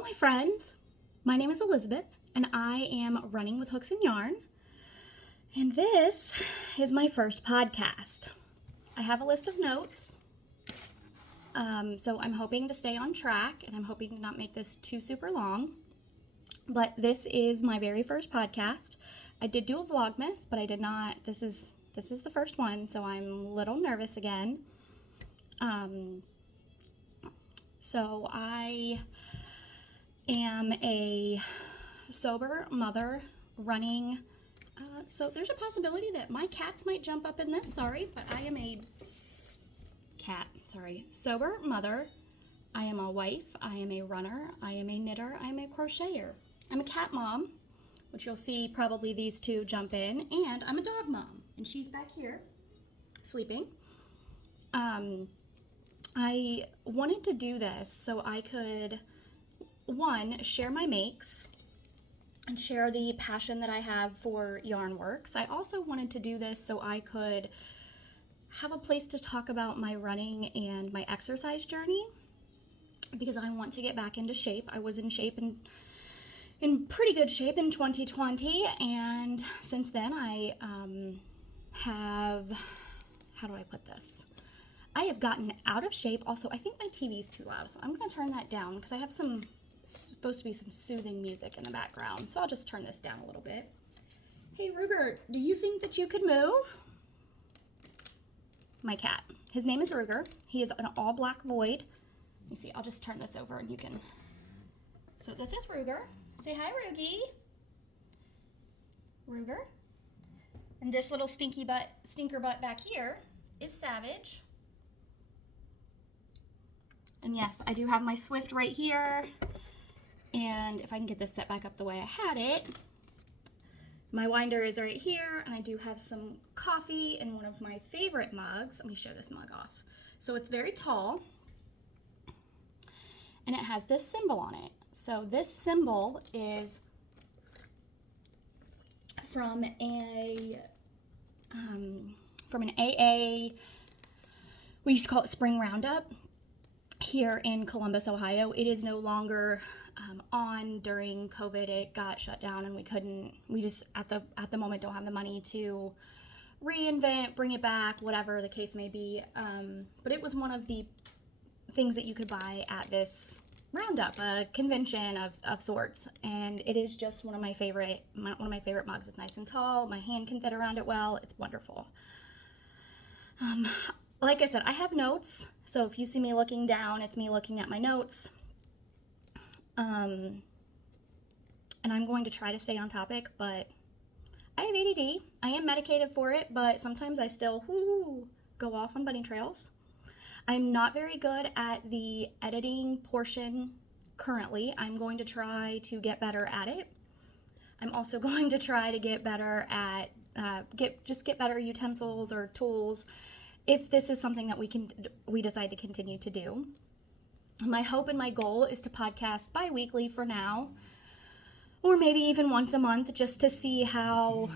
Hello, my friends. My name is Elizabeth, and I am Running with Hooks and Yarn. And this is my first podcast. I have a list of notes, so I'm hoping to stay on track, and I'm hoping to not make this too super long. But this is my very first podcast. I did do a Vlogmas, but I did not. This is the first one, so I'm a little nervous again. So I am a sober mother running. So there's a possibility that my cats might jump up in this. Sorry, but I am a sober mother. I am a wife. I am a runner. I am a knitter. I am a crocheter. I'm a cat mom, which you'll see probably these two jump in, and I'm a dog mom, and she's back here sleeping. I wanted to do this so I could, one, share my makes and share the passion that I have for yarn works. I also wanted to do this so I could have a place to talk about my running and my exercise journey, because I want to get back into shape. I was in shape and in pretty good shape in 2020, and since then I have, how do I put this? I have gotten out of shape. Also, I think my TV is too loud, so I'm going to turn that down because I have supposed to be some soothing music in the background, so I'll just turn this down a little bit. Hey, Ruger, do you think that you could move? My cat. His name is Ruger. He is an all-black void. You see, I'll just turn this over and you can... So this is Ruger. Say hi, Rugie. Ruger. And this little stinker butt back here is Savage. And yes, I do have my Swift right here. And if I can get this set back up the way I had it, my winder is right here, and I do have some coffee in one of my favorite mugs. Let me show this mug off. So it's very tall, and it has this symbol on it. So this symbol is from an AA, we used to call it Spring Roundup here in Columbus, Ohio. It is no longer on during COVID. It got shut down, and we just at the moment don't have the money to reinvent, bring it back, whatever the case may be. But it was one of the things that you could buy at this roundup, a convention of sorts, and it is just one of my favorite mugs. It's nice and tall. My hand can fit around it well. It's wonderful. Like I said, I have notes, so if you see me looking down, it's me looking at my notes. And I'm going to try to stay on topic, but I have ADD. I am medicated for it, but sometimes I still go off on bunny trails. I'm not very good at the editing portion currently. I'm going to try to get better at it. I'm also going to try to get better at get better utensils or tools if this is something that we decide to continue to do. My hope and my goal is to podcast bi-weekly for now, or maybe even once a month, just to see how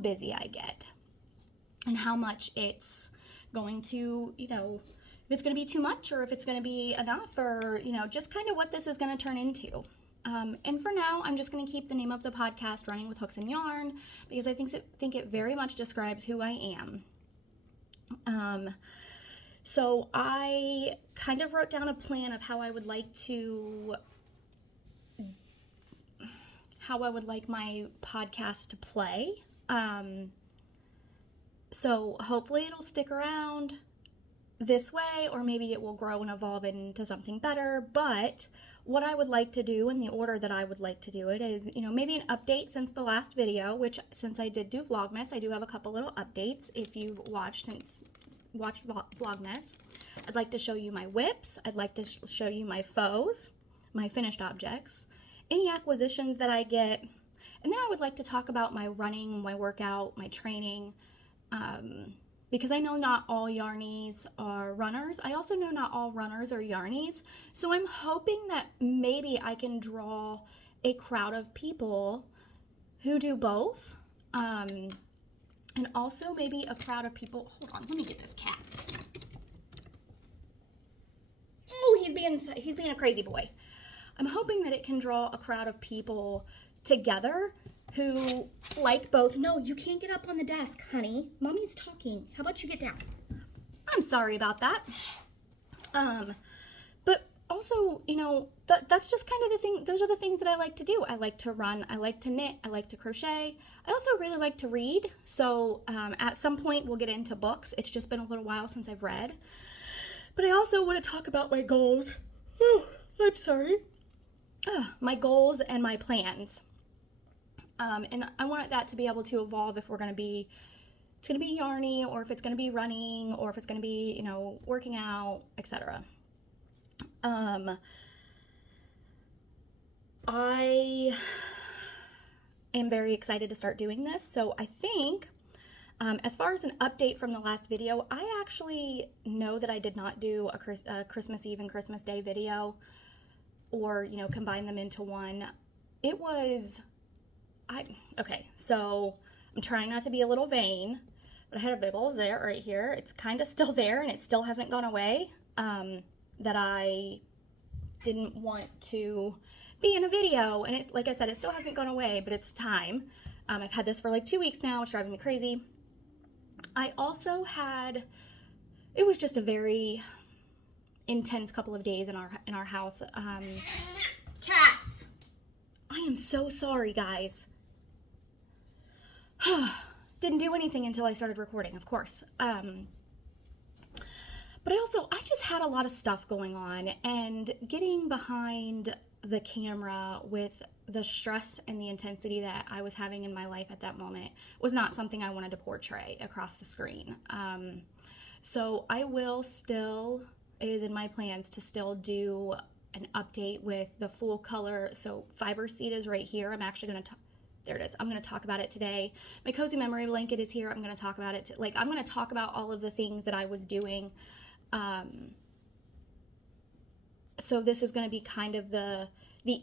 busy I get and how much it's going to, if it's going to be too much or if it's going to be enough, or, just kind of what this is going to turn into. And for now, I'm just going to keep the name of the podcast Running with Hooks and Yarn, because I think it very much describes who I am. So I kind of wrote down a plan of how I would like my podcast to play. So hopefully it'll stick around this way, or maybe it will grow and evolve into something better. But what I would like to do, in the order that I would like to do it, is, maybe an update since the last video, which since I did do Vlogmas, I do have a couple little updates. If you've watched Vlogmas, I'd like to show you my whips. I'd like to show you my faux, my finished objects, any acquisitions that I get. And then I would like to talk about my running, my workout, my training, because I know not all yarnies are runners. I also know not all runners are yarnies. So I'm hoping that maybe I can draw a crowd of people who do both. And also maybe a crowd of people. Hold on, let me get this cat. Oh, he's he's being a crazy boy. I'm hoping that it can draw a crowd of people together who like both. No, you can't get up on the desk, honey. Mommy's talking. How about you get down? I'm sorry about that. But also, you know, that's just kind of the thing. Those are the things that I like to do. I like to run. I like to knit. I like to crochet. I also really like to read. So at some point, we'll get into books. It's just been a little while since I've read. But I also want to talk about my goals. Oh, I'm sorry. My goals and my plans. And I want that to be able to evolve if it's going to be yarny, or if it's going to be running, or if it's going to be, you know, working out, etc. I am very excited to start doing this. So I think, as far as an update from the last video, I actually know that I did not do a Christmas Eve and Christmas Day video, or, you know, combine them into one. Okay, so I'm trying not to be a little vain, but I had a big old zit right here. It's kind of still there, and it still hasn't gone away, that I didn't want to be in a video. And it's, like I said, it still hasn't gone away, but it's time. I've had this for like 2 weeks now. It's driving me crazy. I also had, it was just a very intense couple of days in our house. Cats! I am so sorry, guys. Didn't do anything until I started recording, of course. But I just had a lot of stuff going on, and getting behind the camera with the stress and the intensity that I was having in my life at that moment was not something I wanted to portray across the screen. So I will still, it is in my plans to still do an update with the full color. So fiber seed is right here. I'm actually going to, there it is. I'm going to talk about it today. My cozy memory blanket is here. I'm going to talk about it. I'm going to talk about all of the things that I was doing. So this is going to be kind of the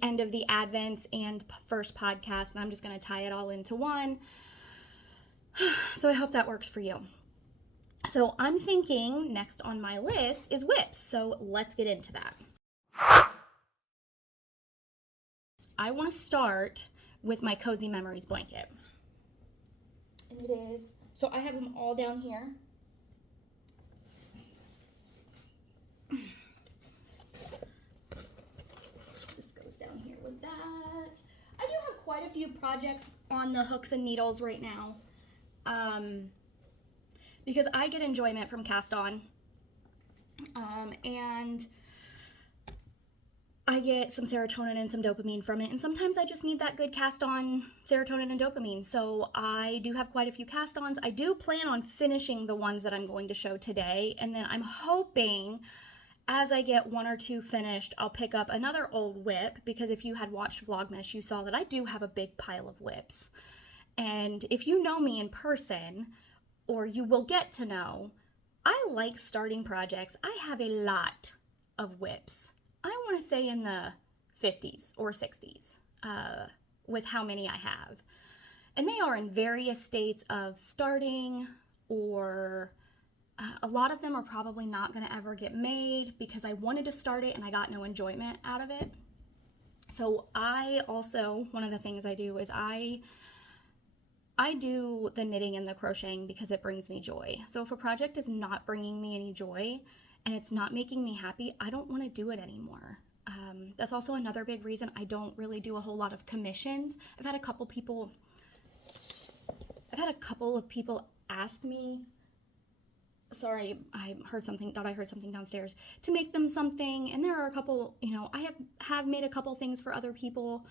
end of the Advents and first podcast, and I'm just going to tie it all into one. So I hope that works for you. So I'm thinking next on my list is whips. So let's get into that. I want to start with my Cozy Memories blanket. And it is, so I have them all down here. This goes down here with that. I do have quite a few projects on the hooks and needles right now. Because I get enjoyment from cast on. And I get some serotonin and some dopamine from it, and sometimes I just need that good cast on serotonin and dopamine. So I do have quite a few cast ons. I do plan on finishing the ones that I'm going to show today, and then I'm hoping as I get one or two finished, I'll pick up another old whip, because if you had watched Vlogmas, you saw that I do have a big pile of whips. And if you know me in person, or you will get to know, I like starting projects. I have a lot of whips. I want to say in the 50s or 60s with how many I have. And they are in various states of starting, or a lot of them are probably not going to ever get made because I wanted to start it and I got no enjoyment out of it. So I also, one of the things I do is I do the knitting and the crocheting because it brings me joy. So if a project is not bringing me any joy, and it's not making me happy, I don't want to do it anymore. That's also another big reason I don't really do a whole lot of commissions. I've had a couple of people ask me, sorry, thought I heard something downstairs, to make them something. And there are a couple, I have made a couple things for other people.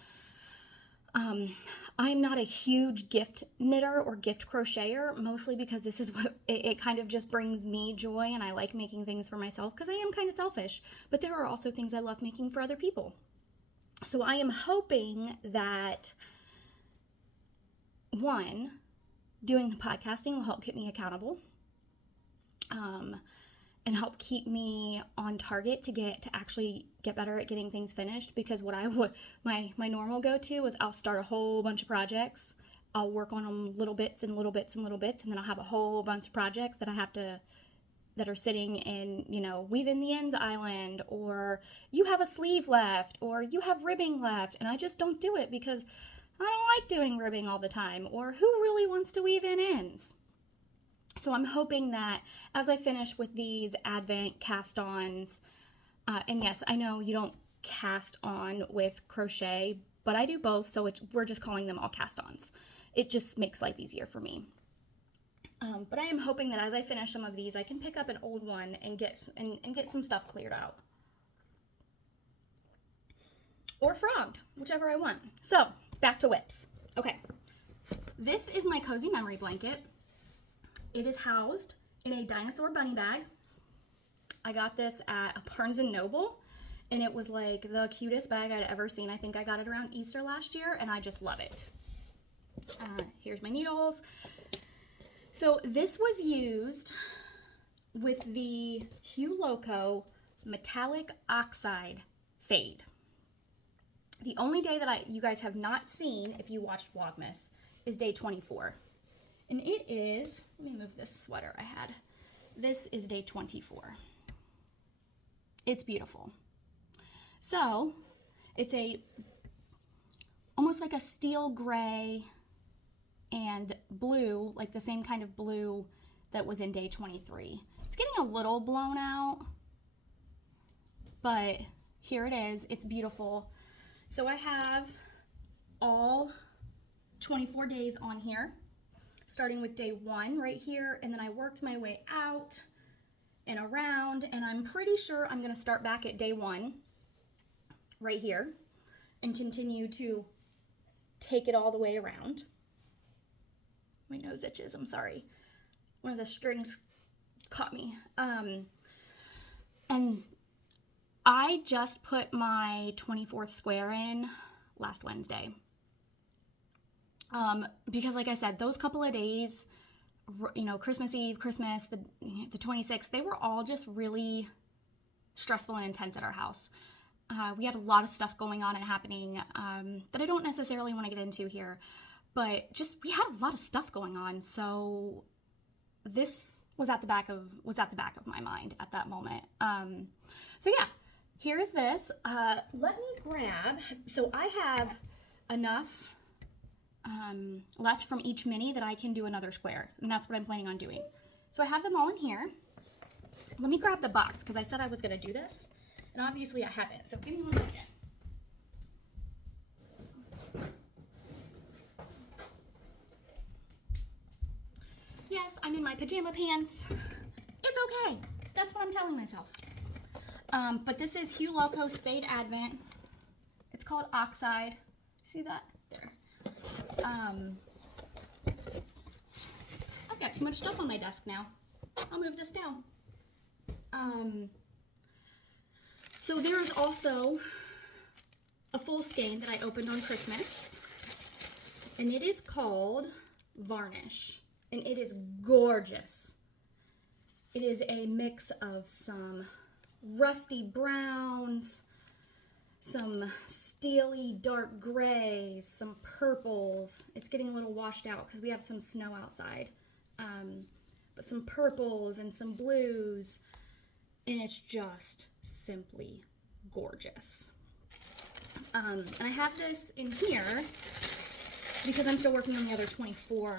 I'm not a huge gift knitter or gift crocheter, mostly because this is what it kind of just brings me joy, and I like making things for myself because I am kind of selfish, but there are also things I love making for other people. So I am hoping that, one, doing the podcasting will help keep me accountable, and help keep me on target to actually get better at getting things finished. Because what my normal go-to is I'll start a whole bunch of projects. I'll work on them little bits and little bits and little bits, and then I'll have a whole bunch of projects that that are sitting in, you know, weave in the ends island, or you have a sleeve left, or you have ribbing left, and I just don't do it because I don't like doing ribbing all the time, or who really wants to weave in ends? So I'm hoping that as I finish with these Advent cast-ons, and yes, I know you don't cast on with crochet, but I do both, so we're just calling them all cast-ons. It just makes life easier for me. But I am hoping that as I finish some of these, I can pick up an old one and get some stuff cleared out. Or frogged, whichever I want. So, back to whips. Okay, this is my cozy memory blanket. It is housed in a dinosaur bunny bag. I got this at a Barnes & Noble, and it was like the cutest bag I'd ever seen. I think I got it around Easter last year, and I just love it. Here's my needles. So this was used with the Hue Loco Metallic Oxide Fade. The only day that you guys have not seen, if you watched Vlogmas, is day 24. And it is, let me move this sweater I had. This is day 24. It's beautiful. So it's almost like a steel gray and blue, like the same kind of blue that was in day 23. It's getting a little blown out, but here it is. It's beautiful. So I have all 24 days on here, starting with day 1 right here, and then I worked my way out and around, and I'm pretty sure I'm going to start back at day 1 right here and continue to take it all the way around. My nose itches, I'm sorry. One of the strings caught me. And I just put my 24th square in last Wednesday. Because like I said, those couple of days, you know, Christmas Eve, Christmas, the 26th, they were all just really stressful and intense at our house. We had a lot of stuff going on and happening that I don't necessarily want to get into here. But just we had a lot of stuff going on, so this was at the back of my mind at that moment. So yeah, here is this. Let me grab. So I have enough left from each mini that I can do another square, and that's what I'm planning on doing. So I have them all in here. Let me grab the box because I said I was going to do this, and obviously I haven't. So give me 1 second. Yes, I'm in my pajama pants. It's okay. That's what I'm telling myself. But this is Hue Loco's Fade Advent. It's called Oxide. See that? There. I've got too much stuff on my desk now. I'll move this down. So there is also a full skein that I opened on Christmas. And it is called Varnish. And it is gorgeous. It is a mix of some rusty browns, some steely dark grays, some purples. It's getting a little washed out because we have some snow outside. But some purples and some blues. And it's just simply gorgeous. And I have this in here because I'm still working on the other 24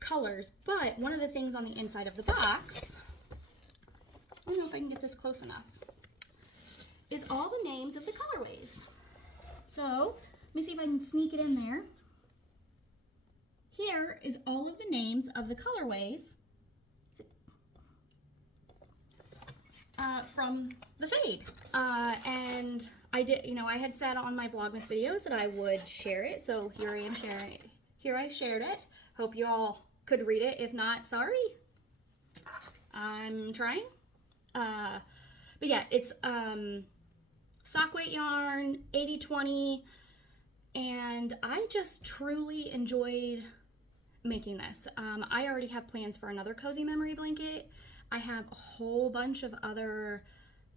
colors, but one of the things on the inside of the box, I don't know if I can get this close enough, is all the names of the colorways. So let me see if I can sneak it in there. Here is all of the names of the colorways from the Fade. And I did, you know, I had said on my Vlogmas videos that I would share it, so here I am sharing it. Here I shared it. Hope you all could read it. If not, sorry. I'm trying. But yeah, it's sock weight yarn, 80/20, and I just truly enjoyed making this. I already have plans for another cozy memory blanket. I have a whole bunch of other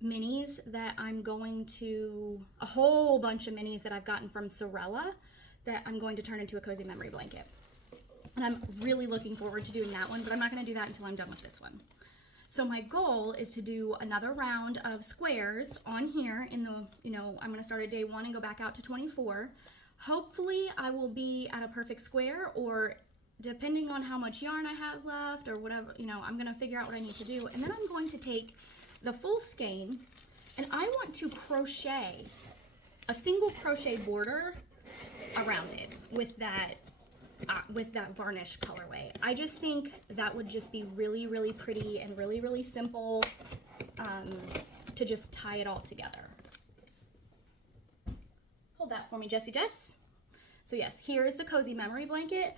minis that I'm going to, a whole bunch of minis that I've gotten from Sorella that I'm going to turn into a cozy memory blanket. And I'm really looking forward to doing that one, but I'm not going to do that until I'm done with this one. So my goal is to do another round of squares on here in the, I'm gonna start at day 1 and go back out to 24. Hopefully I will be at a perfect square, or depending on how much yarn I have left or whatever, I'm gonna figure out what I need to do. And then I'm going to take the full skein and I want to crochet a single crochet border around it with that varnish colorway. I just think that would just be really, really pretty and really, really simple to just tie it all together. Hold that for me, Jessie Jess. So yes, here is the cozy memory blanket.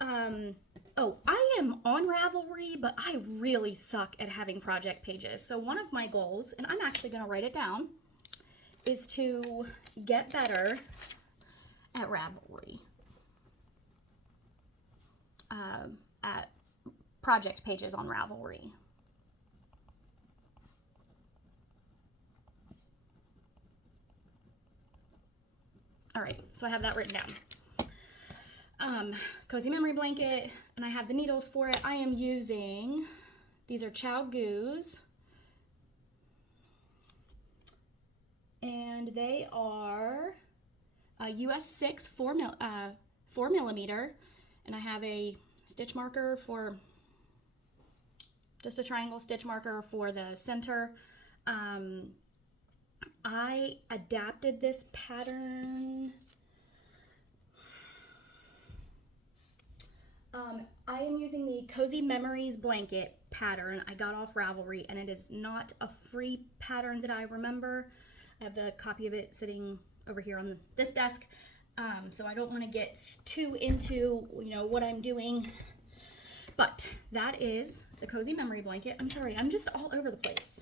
Oh, I am on Ravelry, but I really suck at having project pages. So one of my goals, and I'm actually going to write it down, is to get better at Ravelry. At project pages on Ravelry. All right, so I have that written down. Cozy memory blanket, and I have the needles for it. I am using, these are Chow Goos, and they are US 6 4 millimeter, and I have a stitch marker for, just a triangle stitch marker for the center. I adapted this pattern. I am using the Cozy Memories blanket pattern I got off Ravelry, and it is not a free pattern that I remember. I have the copy of it sitting over here on this desk, so I don't want to get too into what I'm doing. But that is the Cozy Memory blanket. I'm sorry, I'm just all over the place.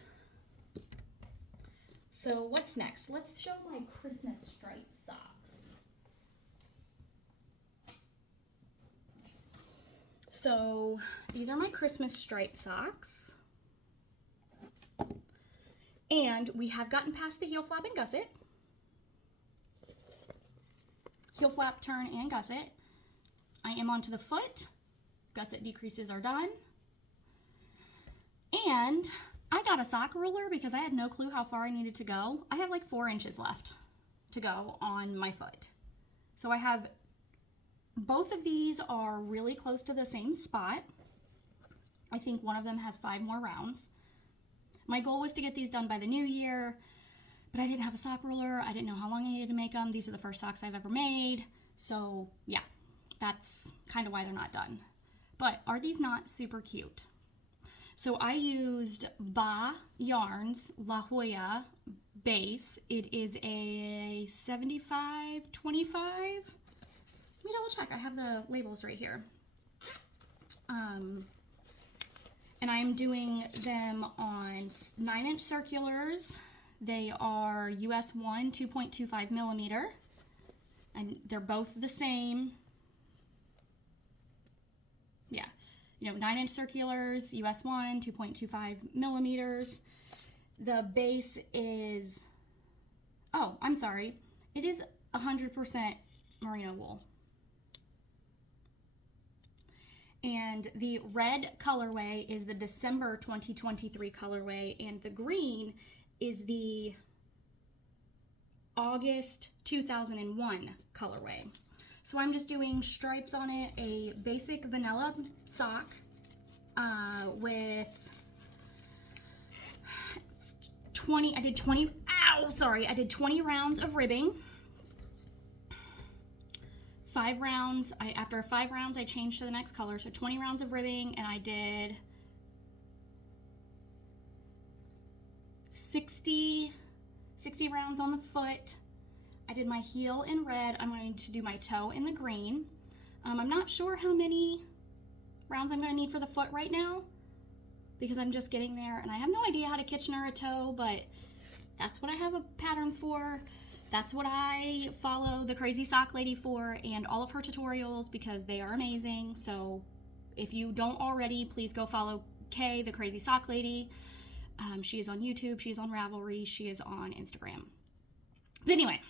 So what's next? Let's show my Christmas striped socks. So these are my Christmas striped socks. And we have gotten past the heel flap and gusset. Heel flap, turn, and gusset. I am onto the foot. Gusset decreases are done. And I got a sock ruler because I had no clue how far I needed to go. I have like 4 inches left to go on my foot. So I have, both of these are really close to the same spot. I think one of them has 5 more rounds. My goal was to get these done by the new year, but I didn't have a sock ruler. I didn't know how long I needed to make them. These are the first socks I've ever made. So yeah, that's kind of why they're not done. But are these not super cute? So I used Ba Yarns La Jolla base. It is a 75-25. Let me double check. I have the labels right here. And I'm doing them on 9-inch circulars. They are US 1 2.25 millimeter, and they're both the same. Yeah, 9-inch circulars, US 1 2.25 millimeters. The base is, oh, I'm sorry, it is 100% merino wool. And the red colorway is the December 2023 colorway, and the green is the August 2001 colorway. So I'm just doing stripes on it, a basic vanilla sock with 20, I did 20 rounds of ribbing. 5 rounds, after 5 rounds I changed to the next color, so 20 rounds of ribbing, and I did 60 rounds on the foot. I did my heel in red. I'm going to do my toe in the green. I'm not sure how many rounds I'm going to need for the foot right now because I'm just getting there, and I have no idea how to Kitchener a toe, but that's what I have a pattern for. That's what I follow the Crazy Sock Lady for, and all of her tutorials, because they are amazing. So if you don't already, please go follow Kay, the Crazy Sock Lady. She is on YouTube, she's on Ravelry, she is on Instagram. But anyway,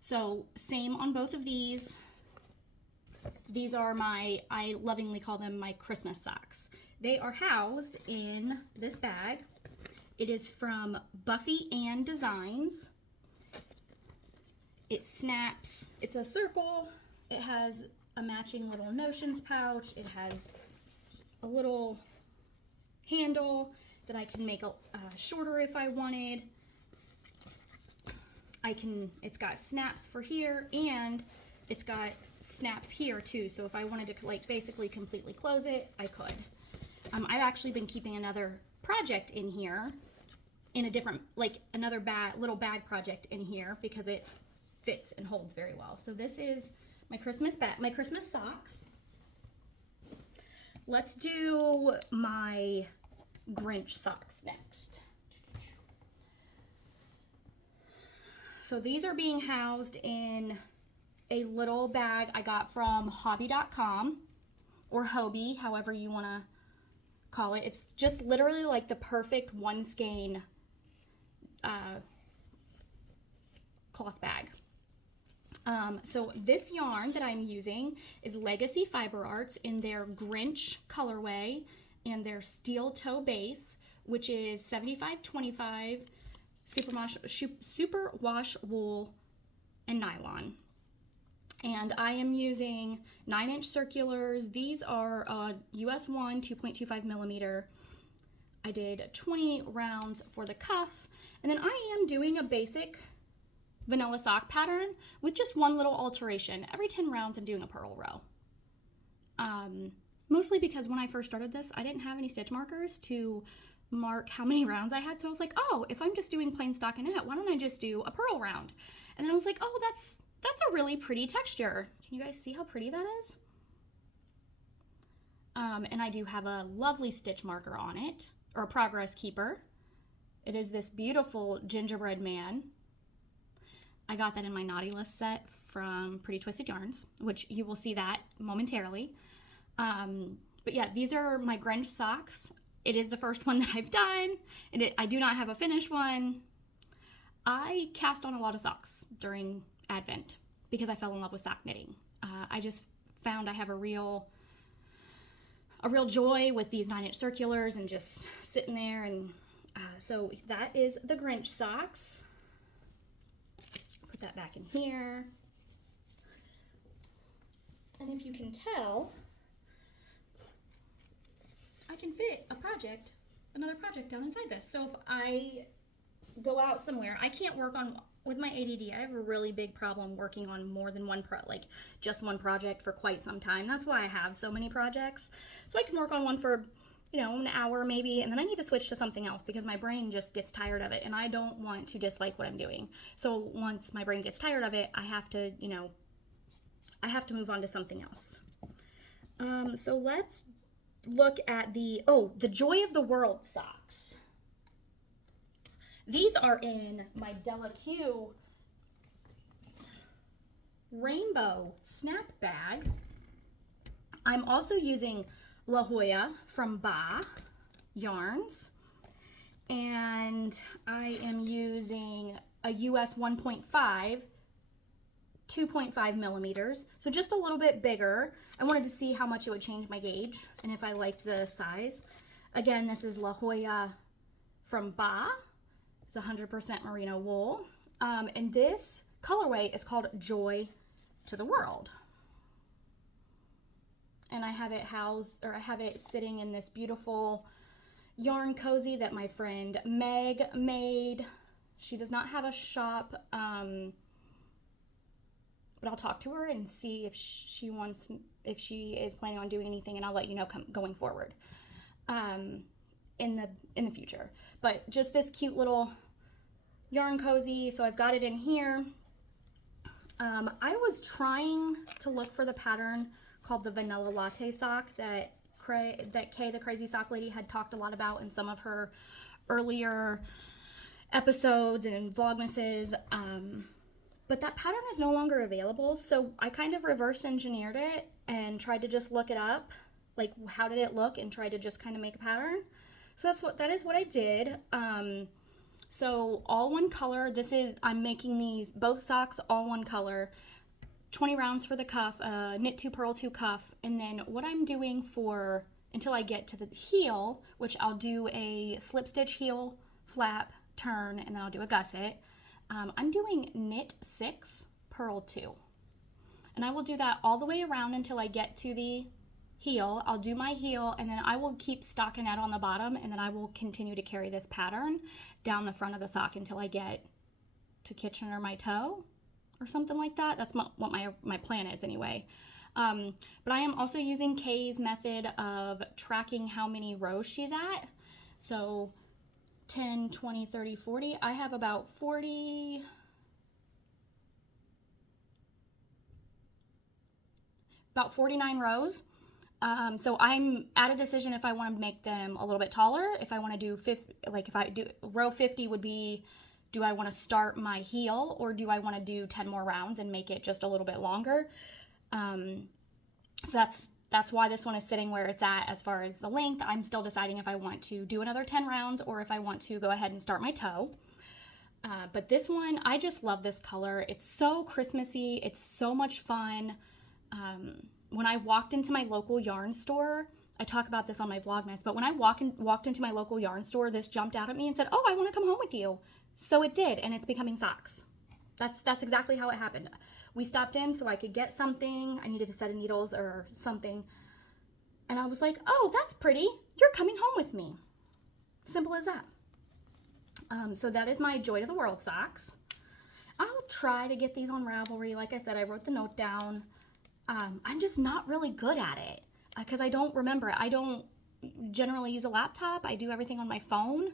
so same on both of these. These are I lovingly call them my Christmas socks. They are housed in this bag. It is from Buffy Ann Designs. It snaps, it's a circle. It has a matching little notions pouch. It has a little handle that I can make shorter if I wanted. It's got snaps for here, and it's got snaps here too. So if I wanted to like basically completely close it, I could. I've actually been keeping another project in here, in a different, like another little bag project in here, because it fits and holds very well. So this is my Christmas bag, my Christmas socks. Let's do my Grinch socks next. So these are being housed in a little bag I got from hobby.com or Hobie, however you want to call it. It's just literally like the perfect one skein cloth bag. So this yarn that I'm using is Legacy Fiber Arts in their Grinch colorway and their steel toe base, which is 75/25 super wash wool and nylon. And I am using 9-inch circulars. These are US 1 2.25 millimeter. I did 20 rounds for the cuff, and then I am doing a basic vanilla sock pattern with just one little alteration. Every 10 rounds I'm doing a purl row. Mostly because when I first started this, I didn't have any stitch markers to mark how many rounds I had. So I was like, oh, if I'm just doing plain stockinette, why don't I just do a purl round? And then I was like, oh, that's a really pretty texture. Can you guys see how pretty that is? And I do have a lovely stitch marker on it, or a progress keeper. It is this beautiful gingerbread man. I got that in my Naughty List set from Pretty Twisted Yarns, which you will see that momentarily. But yeah, these are my Grinch socks. It is the first one that I've done. I do not have a finished one. I cast on a lot of socks during Advent because I fell in love with sock knitting. I just found I have a real joy with these 9-inch circulars and just sitting there. And so that is the Grinch socks. Put that back in here. And if you can tell, I can fit another project down inside this. So if I go out somewhere, I can't work on, with my ADD, I have a really big problem working on more than one just one project for quite some time. That's why I have so many projects. So I can work on one for, an hour maybe, and then I need to switch to something else because my brain just gets tired of it, and I don't want to dislike what I'm doing. So once my brain gets tired of it, I have to move on to something else. So let's look at the Joy of the World socks. These are in my Della Q rainbow snap bag. I'm also using La Jolla from Ba Yarns, and I am using a US 1.5 2.5 millimeters, so just a little bit bigger. I wanted to see how much it would change my gauge and if I liked the size. Again, this is La Jolla from Ba. It's 100% merino wool, and this colorway is called Joy to the World. And I have it sitting in this beautiful yarn cozy that my friend Meg made. She does not have a shop, but I'll talk to her and see if she is planning on doing anything, and I'll let you know going forward in the future. But just this cute little yarn cozy. So I've got it in here. I was trying to look for the pattern called the Vanilla Latte sock that Kay, the Crazy Sock Lady, had talked a lot about in some of her earlier episodes and vlogmases. But that pattern is no longer available, so I kind of reverse engineered it and tried to just look it up, like how did it look, and tried to just kind of make a pattern. So that is what I did. So all one color. I'm making these both socks all one color. 20 rounds for the cuff, knit 2, purl 2 cuff, and then what I'm doing for until I get to the heel, which I'll do a slip stitch heel, flap, turn, and then I'll do a gusset. I'm doing knit 6, purl 2. And I will do that all the way around until I get to the heel. I'll do my heel, and then I will keep stockinette on the bottom, and then I will continue to carry this pattern down the front of the sock until I get to Kitchener my toe or something like that. That's what my plan is anyway. But I am also using Kay's method of tracking how many rows she's at. So 10, 20, 30, 40. I have about 40, about 49 rows. So I'm at a decision if I want to make them a little bit taller, if I want to do 50, like if I do row 50 would be, do I want to start my heel or do I want to do 10 more rounds and make it just a little bit longer? So that's why this one is sitting where it's at as far as the length. I'm still deciding if I want to do another 10 rounds or if I want to go ahead and start my toe. But this one, I just love this color. It's so Christmassy. It's so much fun. When I walked into my local yarn store, I talk about this on my Vlogmas, but when I walked into my local yarn store, this jumped out at me and said, oh, I want to come home with you. So it did, and it's becoming socks. That's exactly how it happened. We stopped in so I could get something. I needed a set of needles or something. And I was like, oh, that's pretty. You're coming home with me. Simple as that. So that is my Joy to the World socks. I'll try to get these on Ravelry. Like I said, I wrote the note down. I'm just not really good at it because I don't remember it. I don't generally use a laptop. I do everything on my phone.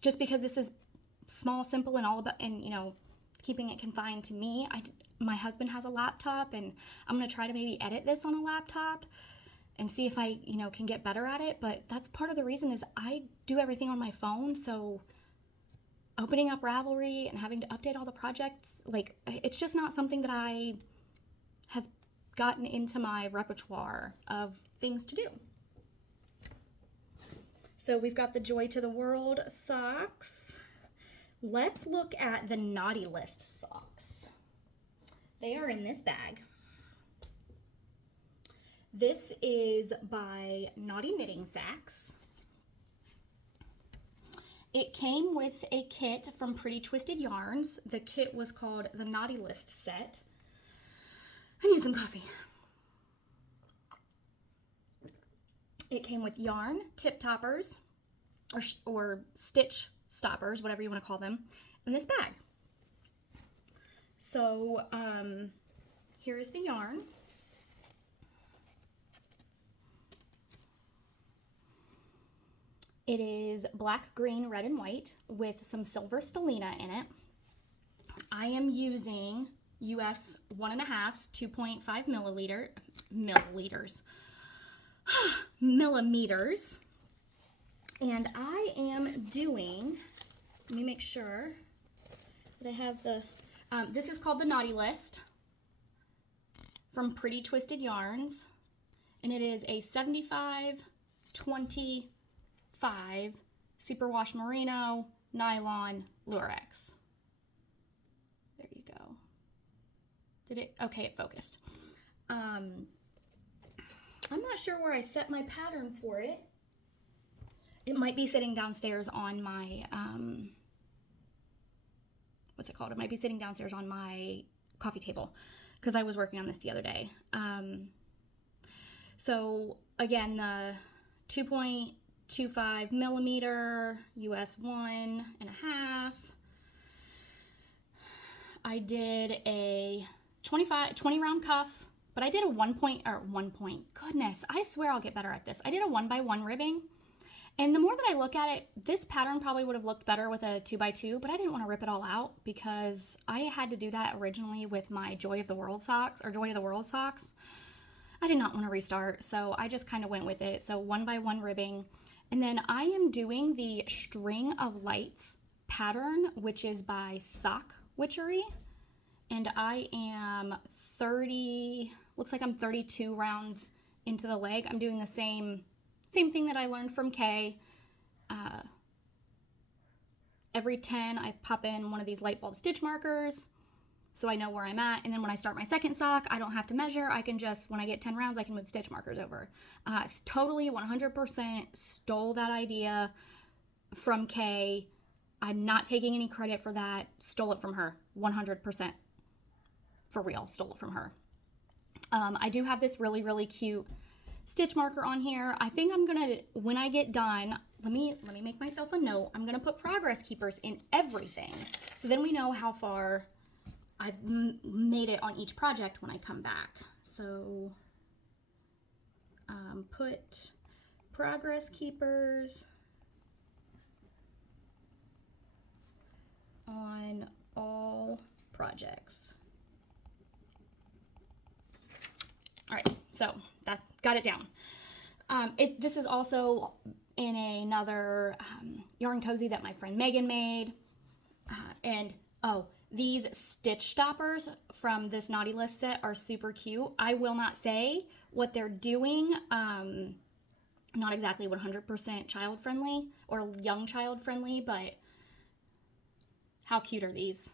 Just because this is small, simple, and all about, and keeping it confined to me. My husband has a laptop, and I'm gonna try to maybe edit this on a laptop and see if I can get better at it. But that's part of the reason is I do everything on my phone. So opening up Ravelry and having to update all the projects, like it's just not something that has gotten into my repertoire of things to do. So we've got the Joy to the World socks. Let's look at the Naughty List socks. They are in this bag. This is by Naughty Knitting Sacks. It came with a kit from Pretty Twisted Yarns. The kit was called the Naughty List set. I need some coffee. It came with yarn, tip toppers, or stitch stoppers, whatever you want to call them, in this bag. So here's the yarn. It is black, green, red, and white with some silver stellina in it. I am using US 1.5s, 2.5 millimeters. And I am doing, let me make sure that I have the, this is called the Naughty List from Pretty Twisted Yarns. And it is a 75-25 superwash merino nylon lurex. There you go. Did it? Okay, it focused. I'm not sure where I set my pattern for it. It might be sitting downstairs on my, what's it called? It might be sitting downstairs on my coffee table because I was working on this the other day. So again, the 2.25 millimeter US 1.5. I did a 20 round cuff, but I did a 1 point. Goodness, I swear I'll get better at this. I did a 1x1 ribbing. And the more that I look at it, this pattern probably would have looked better with a 2x2, but I didn't want to rip it all out because I had to do that originally with my Joy of the World socks, or Joy to the World socks. I did not want to restart, so I just kind of went with it. So 1x1 ribbing. And then I am doing the String of Lights pattern, which is by Sock Witchery. And I am looks like I'm 32 rounds into the leg. I'm doing the same thing that I learned from Kay. Every 10, I pop in one of these light bulb stitch markers, so I know where I'm at. And then when I start my second sock, I don't have to measure. I can just, when I get 10 rounds, I can move stitch markers over. Totally 100% stole that idea from Kay. I'm not taking any credit for that. Stole it from her. 100%. For real, stole it from her. I do have this really, really cute stitch marker on here. I think I'm gonna, when I get done, let me make myself a note. I'm gonna put progress keepers in everything, so then we know how far I've made it on each project when I come back. So put progress keepers on all projects. All right, so that got it down. This is also in another yarn cozy that my friend Megan made. These stitch stoppers from this Naughty List set are super cute. I will not say what they're doing. Not exactly 100% child friendly or young child friendly, but how cute are these?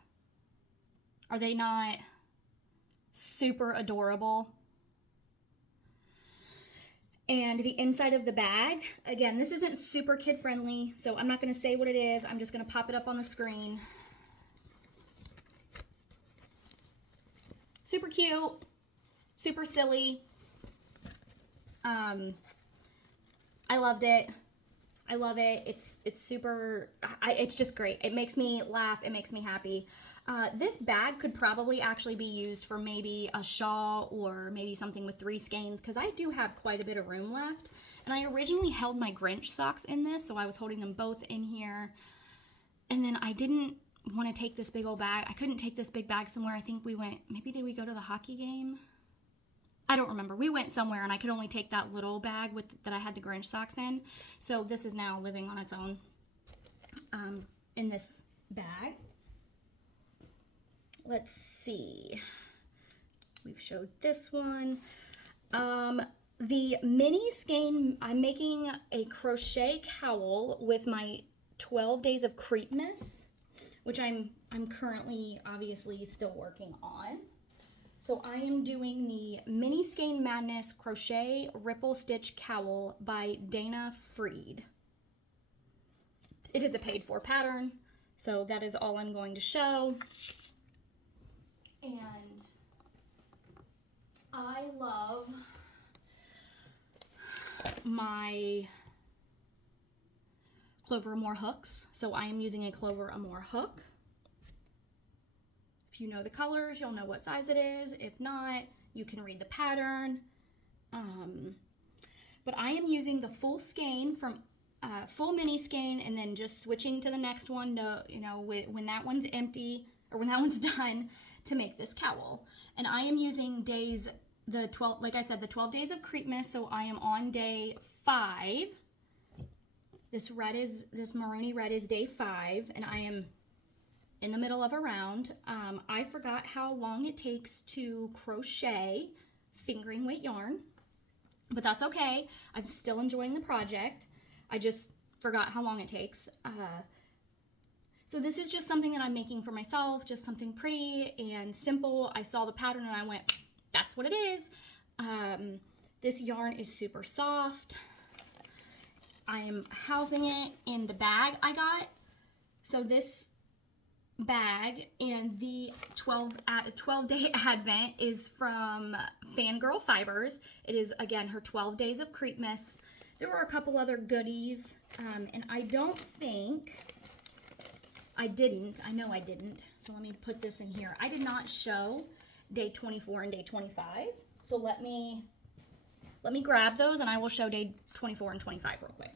Are they not super adorable? And the inside of the bag, again, this isn't super kid friendly, so I'm not going to say what it is. I'm just going to pop it up on the screen. Super cute, super silly. I loved it. I love it. It's super, it's just great. It makes me laugh. It makes me happy. This bag could probably actually be used for maybe a shawl or maybe something with 3 skeins, because I do have quite a bit of room left. And I originally held my Grinch socks in this, so I was holding them both in here. And then I didn't want to take this big old bag. I couldn't take this big bag somewhere. I think we went, maybe did we go to the hockey game? I don't remember. We went somewhere and I could only take that little bag that I had the Grinch socks in. So this is now living on its own in this bag. Let's see. We've showed this one. The mini skein, I'm making a crochet cowl with my 12 Days of Creepmas, which I'm currently obviously still working on. So I am doing the Mini Skein Madness Crochet Ripple Stitch Cowl by Dana Freed. It is a paid for pattern, so that is all I'm going to show. And I love my Clover Amore hooks, so I am using a Clover Amore hook. If you know the colors, you'll know what size it is. If not, you can read the pattern. But I am using the full skein from full mini skein, and then just switching to the next one to, when that one's empty or when that one's done, to make this cowl. And I am using the 12 Days of Creepmas, so I am on day 5. This maroony red is day 5, and I am in the middle of a round. I forgot how long it takes to crochet fingering weight yarn, but that's okay. I'm still enjoying the project. I just forgot how long it takes. So this is just something that I'm making for myself, just something pretty and simple. I saw the pattern and I went, that's what it is. This yarn is super soft. I am housing it in the bag I got. So this bag and the 12-day advent is from Fangirl Fibers. It is, again, her 12 Days of Creepmas. There were a couple other goodies, and I don't think I know I didn't, so let me put this in here. I did not show day 24 and day 25, so let me grab those and I will show day 24 and 25 real quick.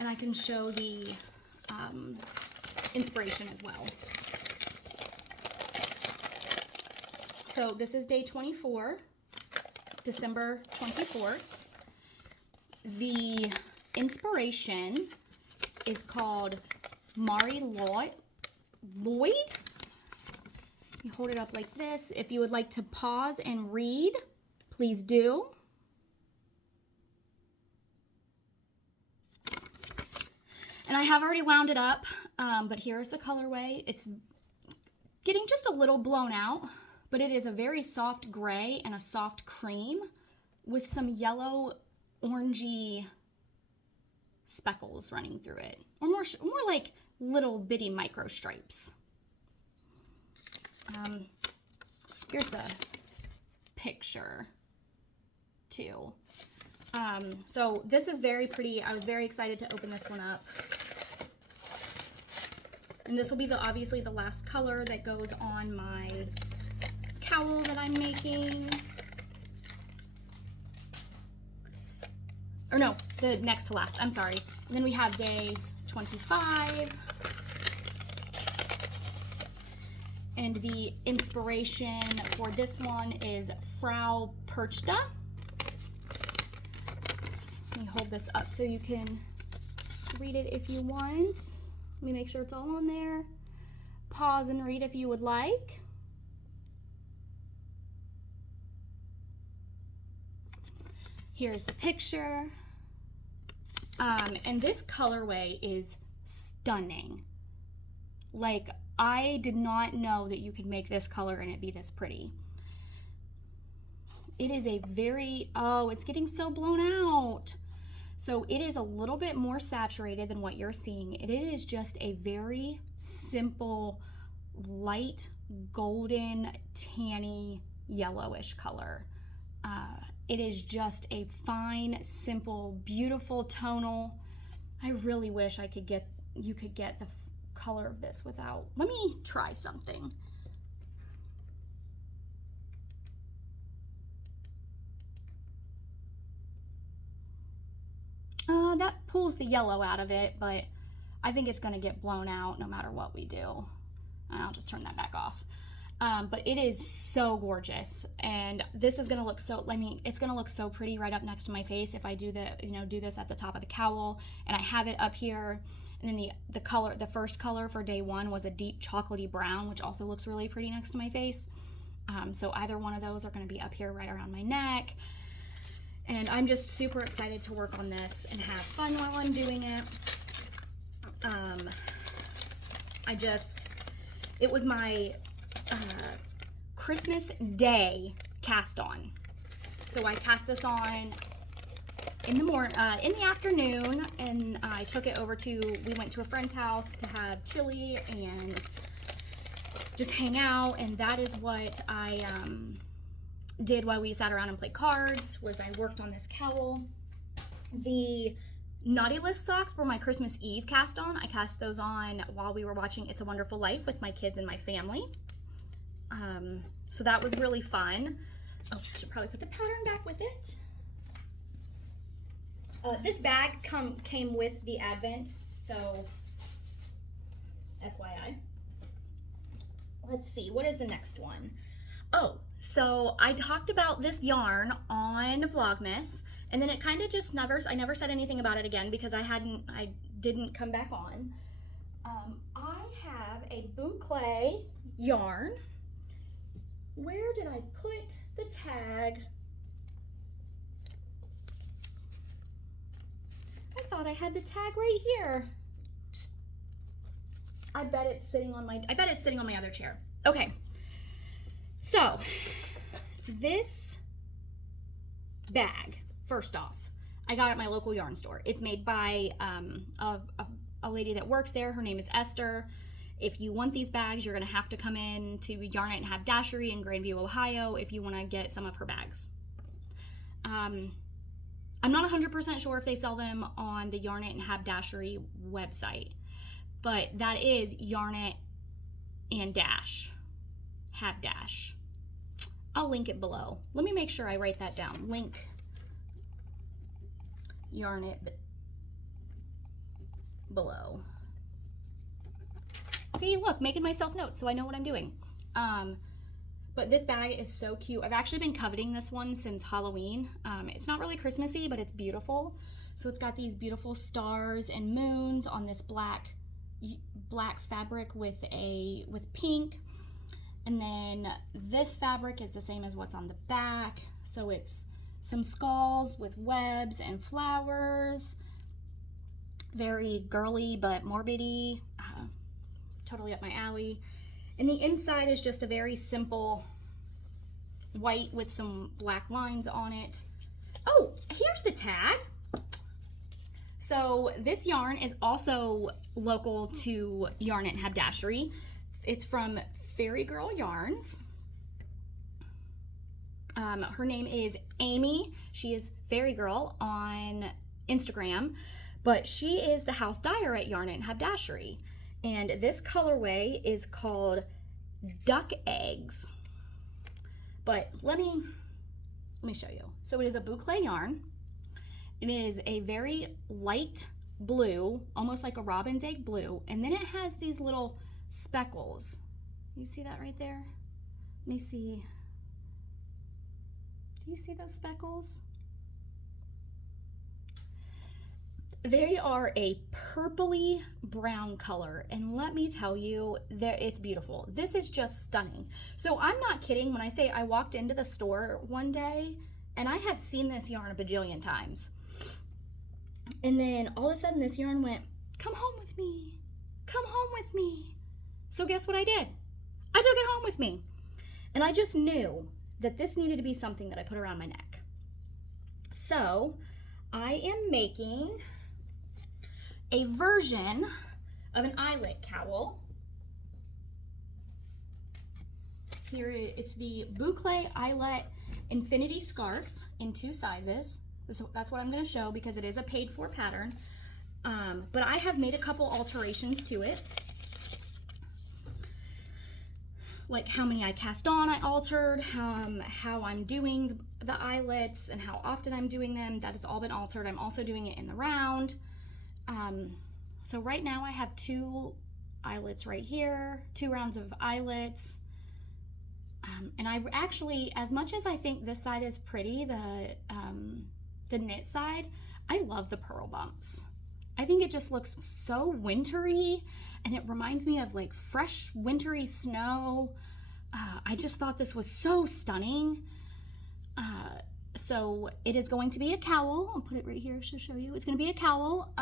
And I can show the inspiration as well. So this is day 24, December 24th. The inspiration is called Mari Lloyd. You hold it up like this. If you would like to pause and read, please do. And I have already wound it up, but here's the colorway. It's getting just a little blown out, but it is a very soft gray and a soft cream with some yellow orangey speckles running through it, or more like little bitty micro stripes. Here's the picture too. So this is very pretty. I was very excited to open this one up. And this will be obviously the last color that goes on my cowl that I'm making. Or no, the next to last, I'm sorry. And then we have day 25. And the inspiration for this one is Frau Perchta. Let me hold this up so you can read it if you want. Let me make sure it's all on there. Pause and read if you would like. Here's the picture. And this colorway is stunning. Like, I did not know that you could make this color and it be this pretty. It is a very, oh, it's getting so blown out. So it is a little bit more saturated than what you're seeing. It is just a very simple, light, golden, tanny, yellowish color. It is just a fine, simple, beautiful tonal. I really wish you could get the color of this without. Let me try something. That pulls the yellow out of it, but I think it's going to get blown out no matter what we do. I'll just turn that back off. But it is so gorgeous, and this is going to look so, it's going to look so pretty right up next to my face if I do this at the top of the cowl, and I have it up here. And then the first color for day one was a deep chocolatey brown, which also looks really pretty next to my face. So either one of those are going to be up here right around my neck. And I'm just super excited to work on this and have fun while I'm doing it. It was my Christmas Day cast on. So I cast this on in the afternoon, and I took it over we went to a friend's house to have chili and just hang out, and that is what I did while we sat around and played cards, was I worked on this cowl. The Naughty List socks were my Christmas Eve cast on. I cast those on while we were watching It's a Wonderful Life with my kids and my family. So that was really fun. Oh, I should probably put the pattern back with it. This bag came with the Advent, so FYI. Let's see, what is the next one? Oh, so I talked about this yarn on Vlogmas, and then it kind of just I never said anything about it again because I didn't come back on. I have a boucle yarn. Where did I put the tag? I thought I had the tag right here. I bet it's sitting on my other chair. Okay. So, this bag, first off, I got at my local yarn store. It's made by a lady that works there. Her name is Esther. If you want these bags, you're going to have to come in to Yarn It and Have Dashery in Grandview, Ohio, if you want to get some of her bags. I'm not 100% sure if they sell them on the Yarn It and Have Dashery website, but that is Yarn It and Have Dash. I'll link it below. Let me make sure I write that down. Link Yarn It below. See, look, making myself notes so I know what I'm doing. But this bag is so cute. I've actually been coveting this one since Halloween. It's not really Christmassy, but it's beautiful. So it's got these beautiful stars and moons on this black fabric with pink. And then this fabric is the same as what's on the back. So it's some skulls with webs and flowers. very girly but morbidy, totally up my alley. And the inside is just a very simple white with some black lines on it. Oh, here's the tag. So this yarn is also local to Yarn It and Haberdashery. It's from Fairy Girl Yarns. Her name is Amy. She is Fairy Girl on Instagram, but she is the house dyer at Yarn It and Haberdashery. And this colorway is called Duck Eggs. But let me show you. So it is a boucle yarn. It is a very light blue, almost like a robin's egg blue, and then it has these little speckles. You see that right there? Let me see. Do you see those speckles? They are a purpley brown color, and let me tell you, it's beautiful. This is just stunning. So I'm not kidding when I say I walked into the store one day and I have seen this yarn a bajillion times. And then all of a sudden this yarn went, come home with me, come home with me. So guess what I did? I took it home with me. And I just knew that this needed to be something that I put around my neck. So I am making a version of an eyelet cowl. Here it's the boucle eyelet infinity scarf in 2 sizes. That's what I'm going to show because it is a paid for pattern. But I have made a couple alterations to it. Like how many I cast on I altered, how I'm doing the eyelets and how often I'm doing them. That has all been altered. I'm also doing it in the round. So right now I have 2 eyelets right here, 2 rounds of eyelets. And I actually, as much as I think this side is pretty, the knit side, I love the purl bumps. I think it just looks so wintry, and it reminds me of like fresh wintry snow. I just thought this was so stunning. So it is going to be a cowl. I'll put it right here to show you. It's going to be a cowl.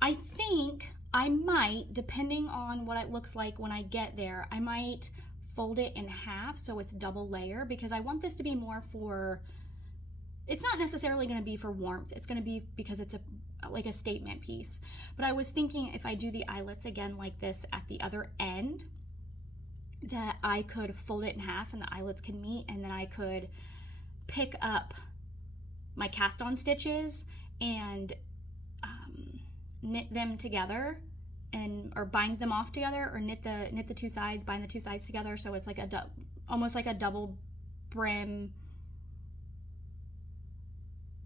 I think I might, depending on what it looks like when I get there, I might fold it in half so it's double layer, because I want this to be more for, it's not necessarily going to be for warmth. It's going to be because it's like a statement piece. But I was thinking if I do the eyelets again like this at the other end, that I could fold it in half and the eyelets can meet, and then I could pick up my cast on stitches and knit them together, and or bind them off together, or knit the 2 sides, bind the 2 sides together, so it's like almost like a double brim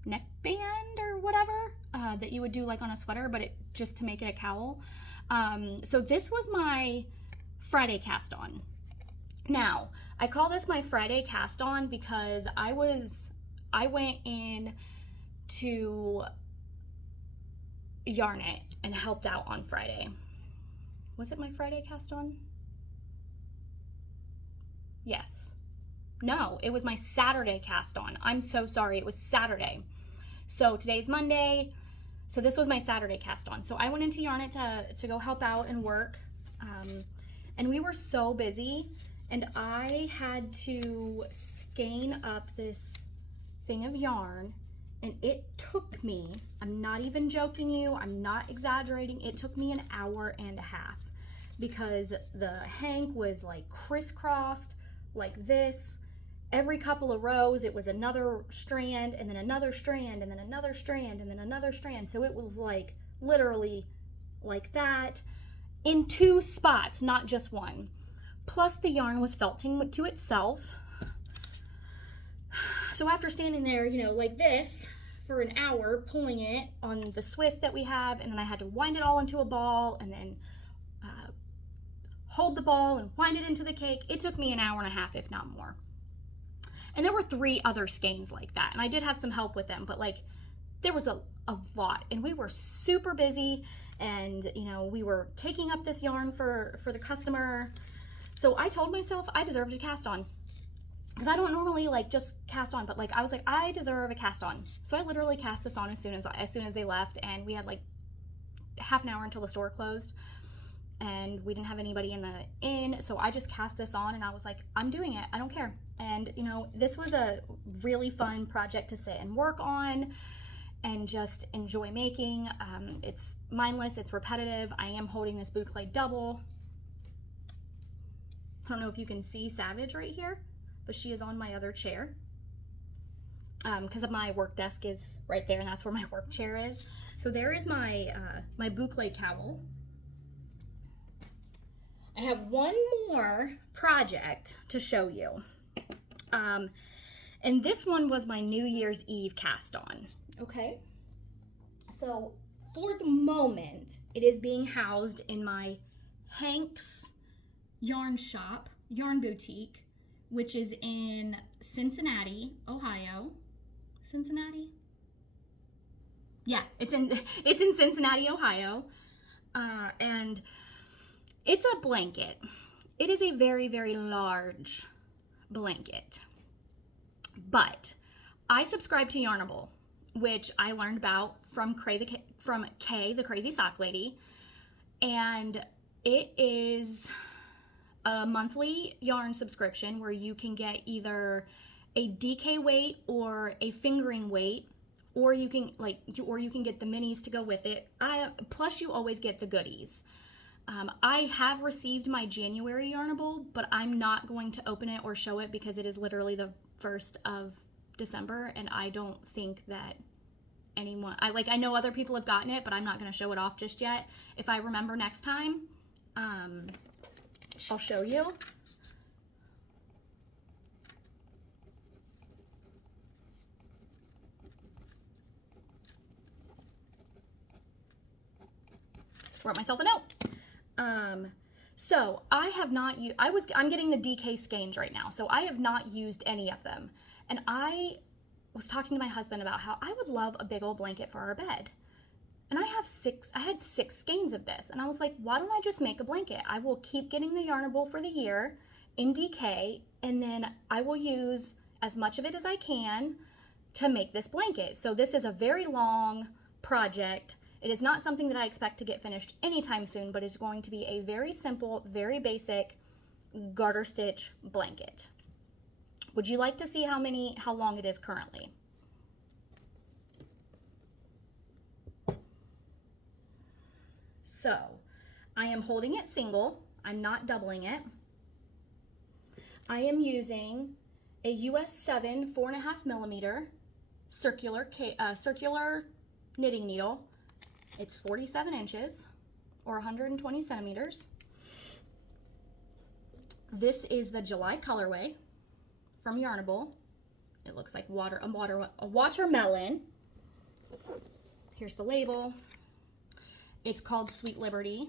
neckband or whatever that you would do like on a sweater, but it just to make it a cowl. So this was my Friday cast on. Now I call this my Friday cast on because I went in to Yarn It and helped out on Friday. Was it my Friday cast on? Yes. No, it was my Saturday cast on. I'm so sorry, it was Saturday. So today's Monday, so this was my Saturday cast on. So I went into Yarn It to go help out and work, and we were so busy, and I had to skein up this thing of yarn, and it took me, I'm not even joking you, I'm not exaggerating, it took me an hour and a half because the hank was like crisscrossed like this. Every couple of rows it was another strand, and then another strand, and then another strand, and then another strand. So it was like literally like that in 2 spots, not just one. Plus the yarn was felting to itself. So after standing there, you know, like this for an hour, pulling it on the Swift that we have, and then I had to wind it all into a ball, and then hold the ball and wind it into the cake. It took me an hour and a half, if not more. And there were 3 other skeins like that, and I did have some help with them, but like there was a lot, and we were super busy, and you know, we were caking up this yarn for the customer. So I told myself I deserved a cast on, because I don't normally like just cast on, but like I was like, I deserve a cast on. So I literally cast this on as soon as they left, and we had like half an hour until the store closed, and we didn't have anybody in the inn, so I just cast this on and I was like, I'm doing it, I don't care. And you know, this was a really fun project to sit and work on and just enjoy making. It's mindless, it's repetitive. I am holding this boucle double. I don't know if you can see Savage right here, but she is on my other chair because my work desk is right there, and that's where my work chair is. So there is my my boucle cowl. I have one more project to show you. And this one was my New Year's Eve cast on. Okay. So for the moment, it is being housed in my Hank's yarn shop, yarn boutique, which is in Cincinnati, Ohio. Cincinnati? Yeah, it's in Cincinnati, Ohio. And it's a blanket. It is a very, very large blanket. But I subscribe to Yarnable, which I learned about from Kay, the Crazy Sock Lady. And it is a monthly yarn subscription where you can get either a DK weight or a fingering weight, or you can get the minis to go with it. Plus you always get the goodies. I have received my January Yarnable, but I'm not going to open it or show it because it is literally the 1st of December, and I don't think that anyone, I know other people have gotten it, but I'm not going to show it off just yet. If I remember next time, I'll show you. Wrote myself a note. So I have not used, I'm getting the DK skeins right now, so I have not used any of them. And I was talking to my husband about how I would love a big old blanket for our bed. And I had 6 skeins of this. And I was like, why don't I just make a blanket? I will keep getting the Yarnable for the year in DK, and then I will use as much of it as I can to make this blanket. So this is a very long project. It is not something that I expect to get finished anytime soon, but it's going to be a very simple, very basic garter stitch blanket. Would you like to see how long it is currently? So I am holding it single. I'm not doubling it. I am using a US 7 4.5 millimeter circular knitting needle. It's 47 inches or 120 centimeters. This is the July colorway from Yarnable. It looks like a watermelon. Here's the label. It's called Sweet Liberty.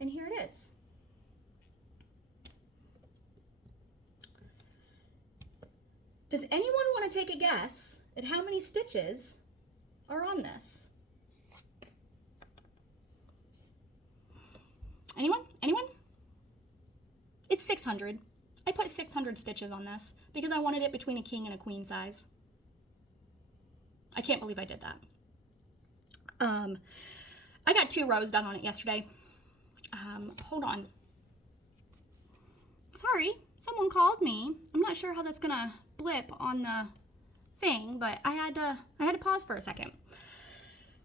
And here it is. Does anyone want to take a guess at how many stitches are on this? Anyone? Anyone? It's 600. I put 600 stitches on this because I wanted it between a king and a queen size. I can't believe I did that. I got 2 rows done on it yesterday. Hold on. Sorry, someone called me. I'm not sure how that's gonna blip on the thing, but I had to pause for a second.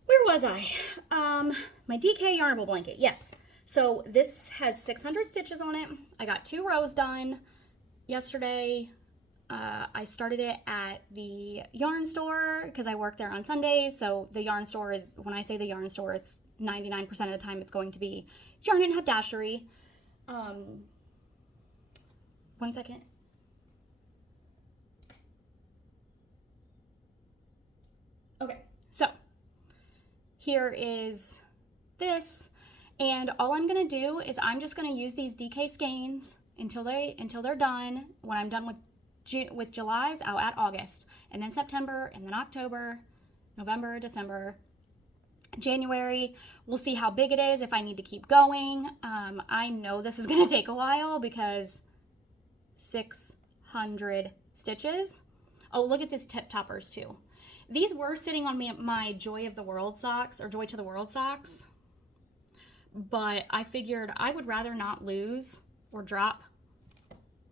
Where was I? My DK Yarnable blanket, yes. So this has 600 stitches on it. I got 2 rows done yesterday. I started it at the yarn store because I work there on Sundays. So the yarn store is, when I say the yarn store, it's 99% of the time it's going to be yarn and haberdashery. One second. Okay, so here is this, and all I'm gonna do is I'm just gonna use these DK skeins until they're done. When I'm done with July's, I'll add August, and then September, and then October, November, December, January. We'll see how big it is, if I need to keep going. I know this is gonna take a while because 600 stitches. Oh, look at these tip toppers too. These were sitting on my Joy of the World socks, or Joy to the World socks, but I figured I would rather not lose or drop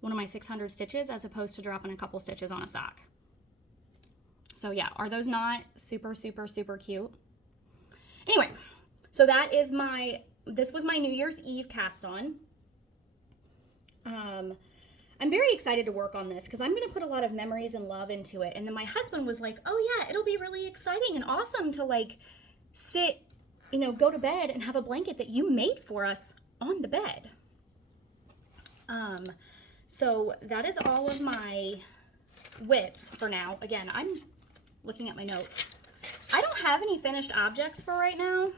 one of my 600 stitches as opposed to dropping a couple stitches on a sock. So yeah, are those not super, super, super cute? Anyway, so that is this was my New Year's Eve cast on. I'm very excited to work on this because I'm going to put a lot of memories and love into it. And then my husband was like, oh yeah, it'll be really exciting and awesome to like sit, go to bed and have a blanket that you made for us on the bed. So that is all of my whips for now. Again, I'm looking at my notes. I don't have any finished objects for right now.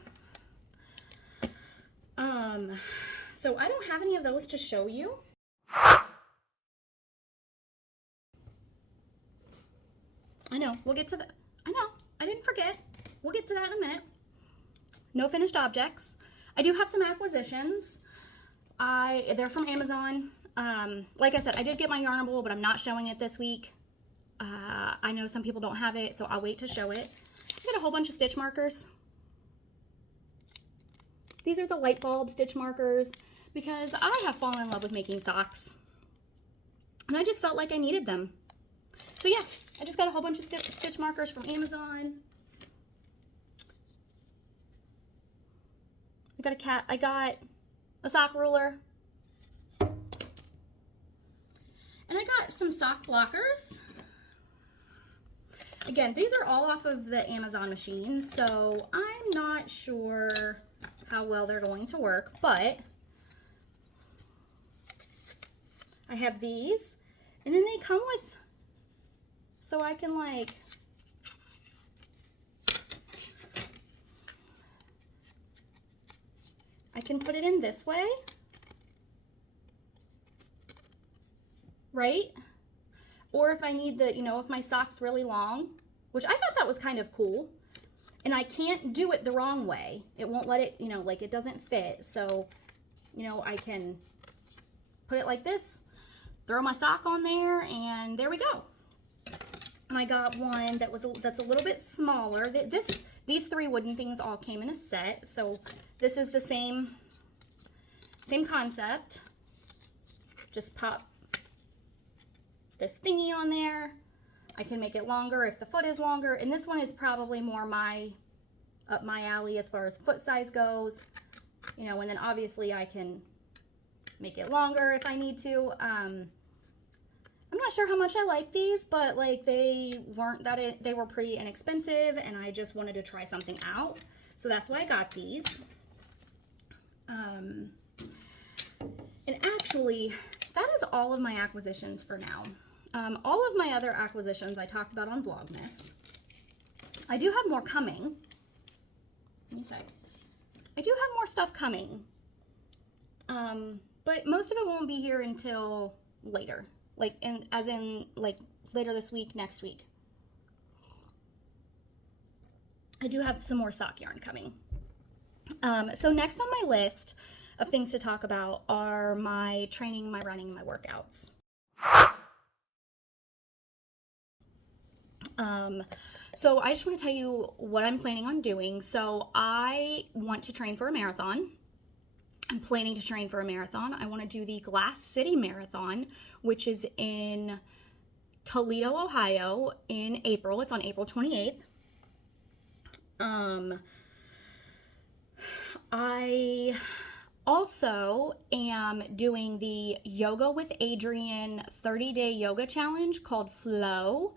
So I don't have any of those to show you. I know, we'll get to that. I know, I didn't forget. We'll get to that in a minute. No finished objects. I do have some acquisitions. They're from Amazon. Like I said, I did get my Yarnable, but I'm not showing it this week. I know some people don't have it, so I'll wait to show it. I got a whole bunch of stitch markers. These are the light bulb stitch markers because I have fallen in love with making socks. And I just felt like I needed them. So yeah, I just got a whole bunch of stitch markers from Amazon. I got a sock ruler. And I got some sock blockers. Again, these are all off of the Amazon machine, so I'm not sure how well they're going to work, but I have these, and then they come with, so I can like, I can put it in this way, right? Or if I need the, if my sock's really long, which I thought that was kind of cool, and I can't do it the wrong way. It won't let it, like it doesn't fit. So, I can put it like this, throw my sock on there, and there we go. And I got one that's a little bit smaller. These three wooden things all came in a set. So this is the same concept. Just pop this thingy on there. I can make it longer if the foot is longer, and this one is probably more up my alley as far as foot size goes, and then obviously I can make it longer if I need to. I'm not sure how much I like these, but like they were pretty inexpensive, and I just wanted to try something out, so that's why I got these. And actually, that is all of my acquisitions for now. All of my other acquisitions I talked about on Vlogmas. I do have more coming. Let me say. I do have more stuff coming. But most of it won't be here until later. As in later this week, next week. I do have some more sock yarn coming. So next on my list of things to talk about are my training, my running, my workouts. So I just want to tell you what I'm planning on doing. So I want to train for a marathon. I'm planning to train for a marathon. I want to do the Glass City Marathon, which is in Toledo, Ohio in April. It's on April 28th. I also am doing the Yoga with Adriene 30-day yoga challenge called Flow.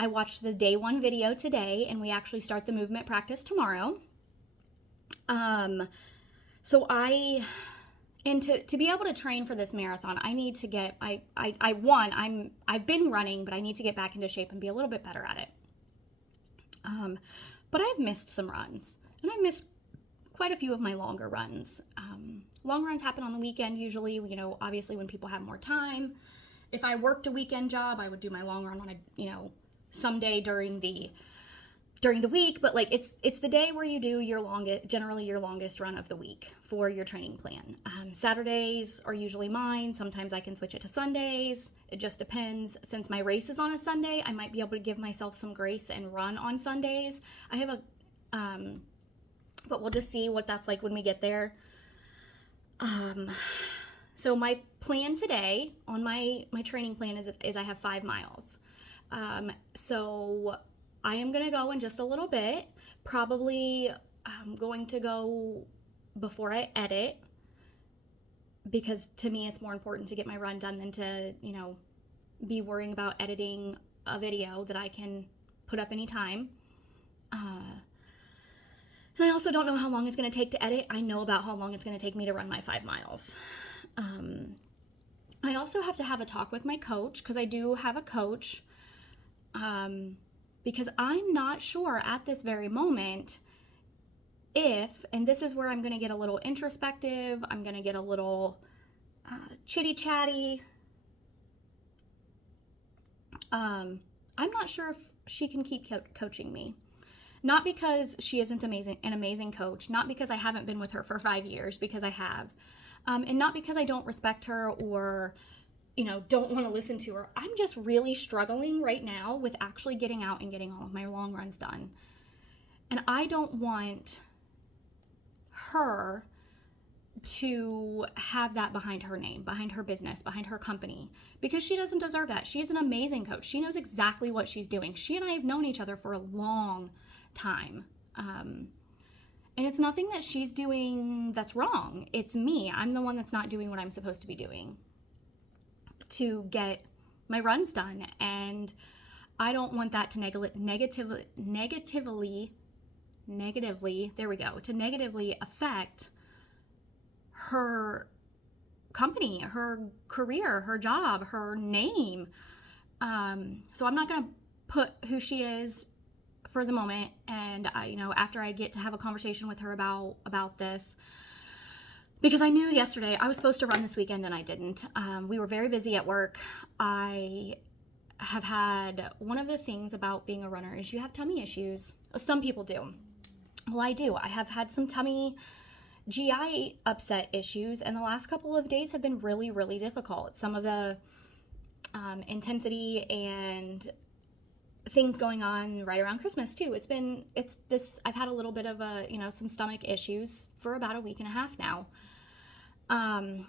I watched the day 1 video today, and we actually start the movement practice tomorrow. So to be able to train for this marathon, I need to get, I've been running, but I need to get back into shape and be a little bit better at it. But I've missed some runs, and I missed quite a few of my longer runs. Long runs happen on the weekend usually, obviously when people have more time. If I worked a weekend job, I would do my long run on someday during the during the week, but like it's the day where you do your longest run of the week for your training plan. Saturdays are usually mine. Sometimes I can switch it to Sundays. It just depends. Since my race is on a Sunday, I might be able to give myself some grace and run on Sundays. I have a but we'll just see what that's like when we get there. So my plan today on my training plan is I have 5 miles. So I am going to go in just a little bit. Probably I'm going to go before I edit, because to me it's more important to get my run done than to, be worrying about editing a video that I can put up anytime. And I also don't know how long it's going to take to edit. I know about how long it's going to take me to run my 5 miles. I also have to have a talk with my coach, because I do have a coach, because I'm not sure at this very moment if, and this is where I'm going to get a little introspective, I'm going to get a little chitty-chatty. I'm not sure if she can keep coaching me. Not because she isn't an amazing coach, not because I haven't been with her for 5 years, because I have, and not because I don't respect her or, don't want to listen to her. I'm just really struggling right now with actually getting out and getting all of my long runs done. And I don't want her to have that behind her name, behind her business, behind her company, because she doesn't deserve that. She is an amazing coach. She knows exactly what she's doing. She and I have known each other for a long time. And it's nothing that she's doing that's wrong. It's me. I'm the one that's not doing what I'm supposed to be doing to get my runs done. And I don't want that to negatively, there we go, to negatively affect her company, her career, her job, her name. So I'm not going to put who she is for the moment. And after I get to have a conversation with her about this, because I knew yesterday I was supposed to run this weekend and I didn't. We were very busy at work. I have had, one of the things about being a runner is you have tummy issues. Some people do. Well, I do. I have had some tummy GI upset issues, and the last couple of days have been really, really difficult. Some of the intensity and things going on right around Christmas too. I've had a little bit of some stomach issues for about a week and a half now,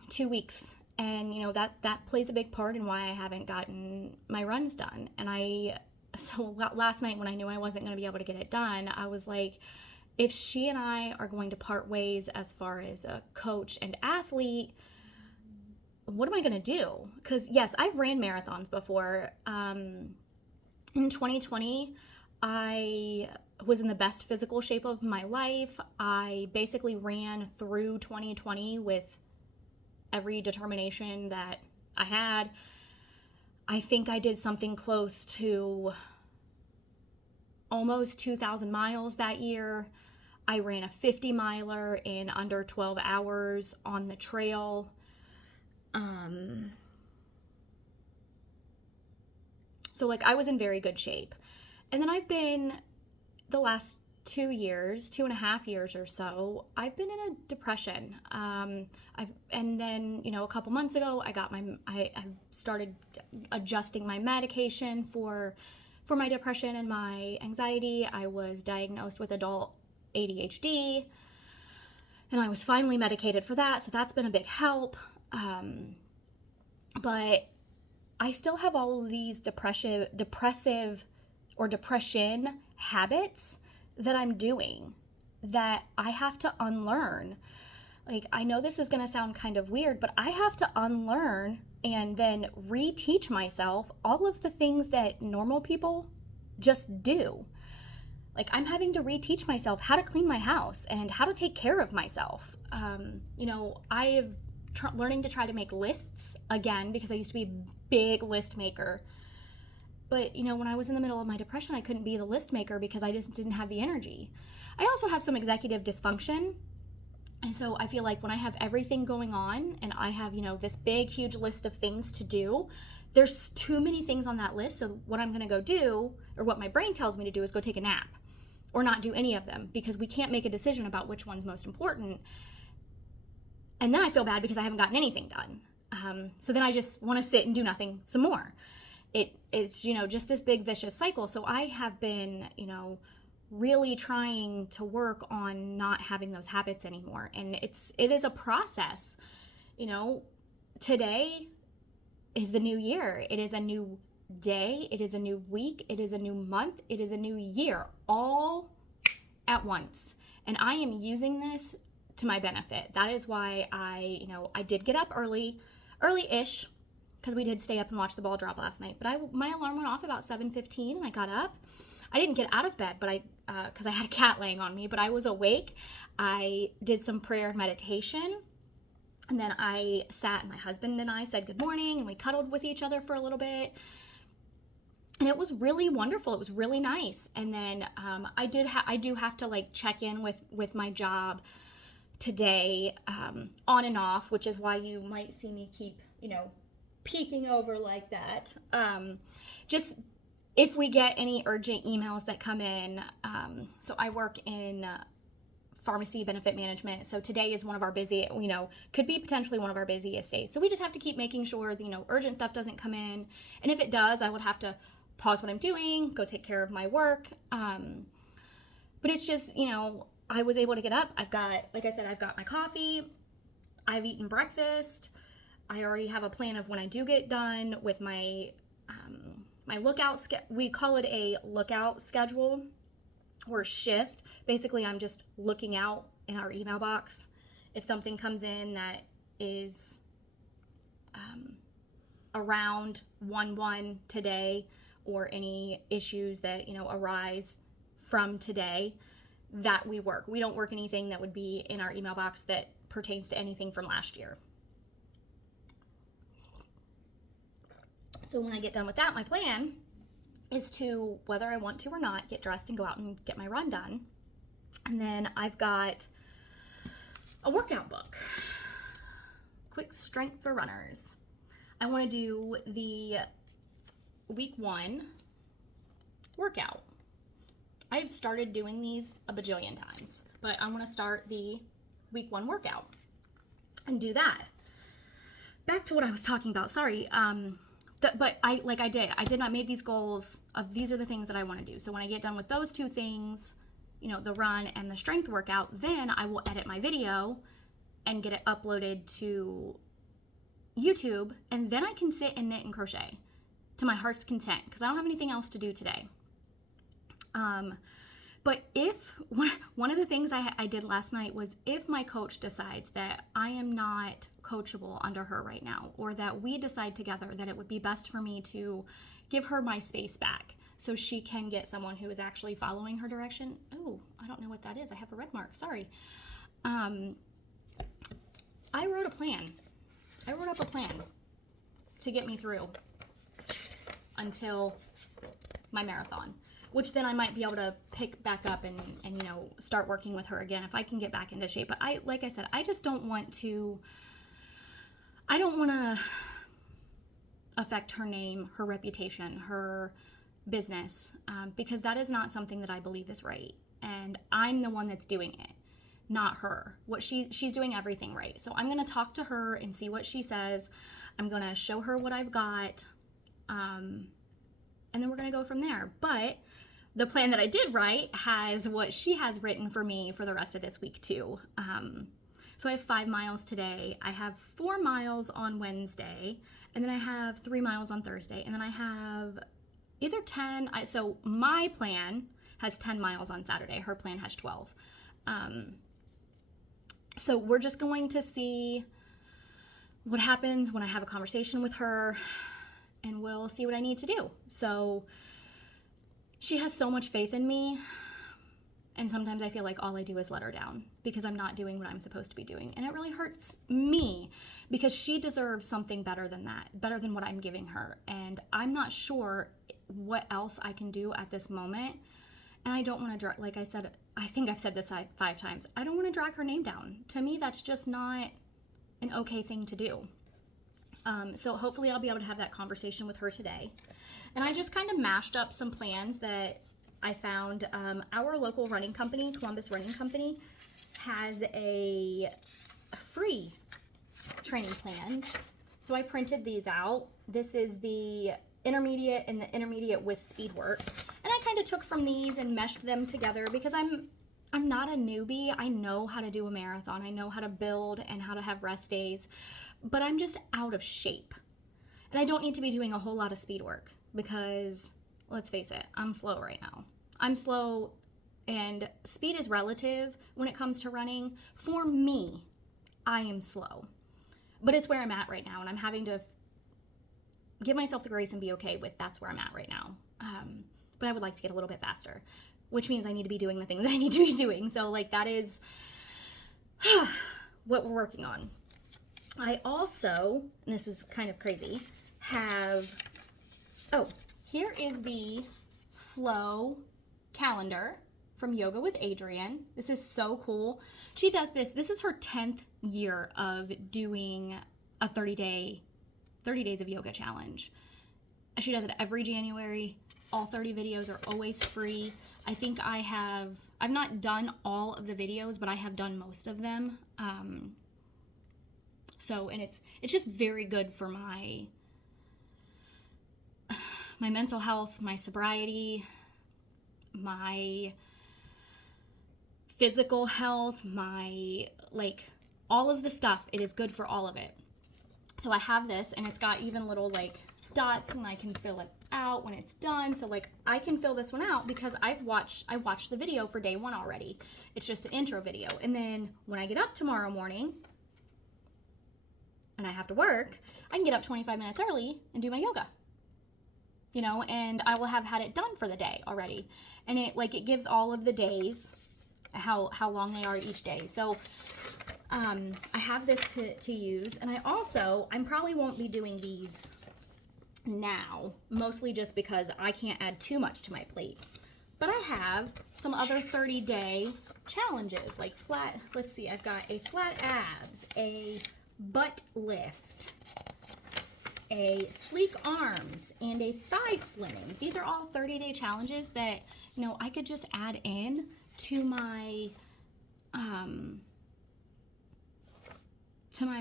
2 weeks. And, that plays a big part in why I haven't gotten my runs done. And so last night when I knew I wasn't going to be able to get it done, I was like, if she and I are going to part ways as far as a coach and athlete, what am I going to do? Because yes, I've ran marathons before. In 2020, I was in the best physical shape of my life. I basically ran through 2020 with every determination that I had. I think I did something close to almost 2,000 miles that year. I ran a 50 miler in under 12 hours on the trail. So I was in very good shape. And then I've been, the last 2.5 years or so, I've been in a depression. And then, a couple months ago, I started adjusting my medication for my depression and my anxiety. I was diagnosed with adult ADHD, and I was finally medicated for that. So that's been a big help. But I still have all of these depression habits that I'm doing that I have to unlearn. I know this is going to sound kind of weird, but I have to unlearn and then reteach myself all of the things that normal people just do. I'm having to reteach myself how to clean my house and how to take care of myself. I have learning to try to make lists again, because I used to be a big list maker. But, when I was in the middle of my depression, I couldn't be the list maker because I just didn't have the energy. I also have some executive dysfunction. And so I feel like when I have everything going on and I have, this big, huge list of things to do, there's too many things on that list. So what I'm going to go do, or what my brain tells me to do, is go take a nap. or not do any of them, because we can't make a decision about which one's most important. And then I feel bad because I haven't gotten anything done. So then I just want to sit and do nothing some more. It's, just this big vicious cycle. So I have been, really trying to work on not having those habits anymore. And it is a process. Today is the new year. It is a new day. It is a new week. It is a new month. It is a new year, all at once. And I am using this to my benefit. That is why I did get up early-ish, because we did stay up and watch the ball drop last night. But my alarm went off about 7:15, and I got up. I didn't get out of bed, but because I had a cat laying on me, but I was awake. I did some prayer and meditation, and then I sat, and my husband and I said good morning, and we cuddled with each other for a little bit. And it was really wonderful. It was really nice. And then I do have to check in with my job today, on and off, which is why you might see me keep, peeking over like that. Just if we get any urgent emails that come in. So I work in pharmacy benefit management. So today is one of our could be potentially one of our busiest days. So we just have to keep making sure, urgent stuff doesn't come in. And if it does, I would have to pause what I'm doing, go take care of my work. But it's just, I was able to get up. I've got my coffee. I've eaten breakfast. I already have a plan of when I do get done with my my lookout. We call it a lookout schedule or shift. Basically, I'm just looking out in our email box. If something comes in that is around 1/1 today, or any issues that arise from today, that we work. We don't work anything that would be in our email box that pertains to anything from last year. So when I get done with that, my plan is to, whether I want to or not, get dressed and go out and get my run done. And then I've got a workout book, Quick Strength for Runners. I want to do the week 1 workout. I've started doing these a bajillion times, but I want to start the week 1 workout and do that. Back to what I was talking about. Sorry. But I made these goals of these are the things that I want to do. So when I get done with those 2 things, the run and the strength workout, then I will edit my video and get it uploaded to YouTube, and then I can sit and knit and crochet to my heart's content, because I don't have anything else to do today. But if one of the things I did last night was, if my coach decides that I am not coachable under her right now, or that we decide together that it would be best for me to give her my space back so she can get someone who is actually following her direction. Oh, I don't know what that is. I have a red mark. Sorry. I wrote a plan. I wrote up a plan to get me through until my marathon, which then I might be able to pick back up and start working with her again if I can get back into shape. But like I said, I just don't want to affect her name, her reputation, her business, because that is not something that I believe is right. And I'm the one that's doing it, not her. She's doing everything right. So I'm going to talk to her and see what she says. I'm going to show her what I've got. And then we're going to go from there. But the plan that I did write has what she has written for me for the rest of this week too. So I have 5 miles today. I have 4 miles on Wednesday, and then I have 3 miles on Thursday, and then I have either 10. So my plan has 10 miles on Saturday. Her plan has 12. So we're just going to see what happens when I have a conversation with her, and we'll see what I need to do. So she has so much faith in me, and sometimes I feel like all I do is let her down because I'm not doing what I'm supposed to be doing. And it really hurts me because she deserves something better than that, better than what I'm giving her. And I'm not sure what else I can do at this moment. And I don't want to, like I said, I think I've said this 5 times, I don't want to drag her name down. To me, that's just not an okay thing to do. So hopefully I'll be able to have that conversation with her today. And I just kind of mashed up some plans that I found our local running company, Columbus Running Company, has a free training plans. So I printed these out. This is the intermediate and the intermediate with speed work. And I kind of took from these and meshed them together because I'm not a newbie. I know how to do a marathon. I know how to build and how to have rest days, but I'm just out of shape. And I don't need to be doing a whole lot of speed work because, let's face it, I'm slow right now. I'm slow, and speed is relative when it comes to running. For me, I am slow, but it's where I'm at right now, and I'm having to give myself the grace and be okay with that's where I'm at right now. But I would like to get a little bit faster, which means I need to be doing the things that I need to be doing. So like that is what we're working on. I also, and this is kind of crazy, have, here is the Flow calendar from Yoga with Adrienne. This is so cool. She does this. This is her 10th year of doing a 30 days of yoga challenge. She does it every January. All 30 videos are always free. I think I've not done all of the videos, but I have done most of them. And it's just very good for my mental health, my sobriety, my physical health, all of the stuff. It is good for all of it. So I have this, and it's got even little dots when I can fill it out when it's done. So I can fill this one out because I watched the video for day 1 already. It's just an intro video. And then when I get up tomorrow morning and I have to work, I can get up 25 minutes early and do my yoga. And I will have had it done for the day already. And it gives all of the days, how long they are each day. So I have this to use. And I probably won't be doing these now, mostly just because I can't add too much to my plate. But I have some other 30-day challenges, let's see, I've got a flat abs, a butt lift, a sleek arms, and a thigh slimming. These are all 30-day challenges that, I could just add in to my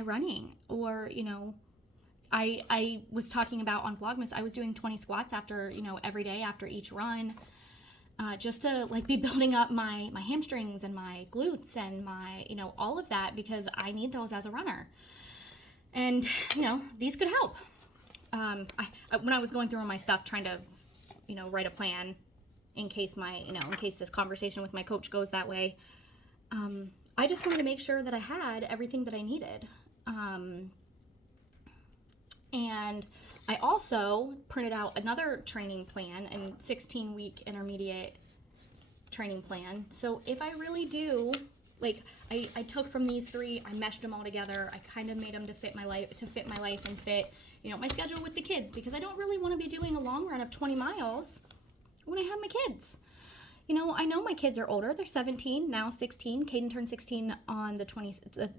running. Or, I was talking about on Vlogmas, I was doing 20 squats after, every day after each run, just to be building up my hamstrings and my glutes and my, all of that, because I need those as a runner. And, these could help. When I was going through all my stuff, trying to, write a plan in case in case this conversation with my coach goes that way, I just wanted to make sure that I had everything that I needed. And I also printed out another training plan, and 16-week intermediate training plan. So if I really do, I took from these 3, I meshed them all together. I kind of made them to fit my life and fit, my schedule with the kids, because I don't really want to be doing a long run of 20 miles when I have my kids. I know my kids are older. They're 17, now 16. Caden turned 16 on the 27th.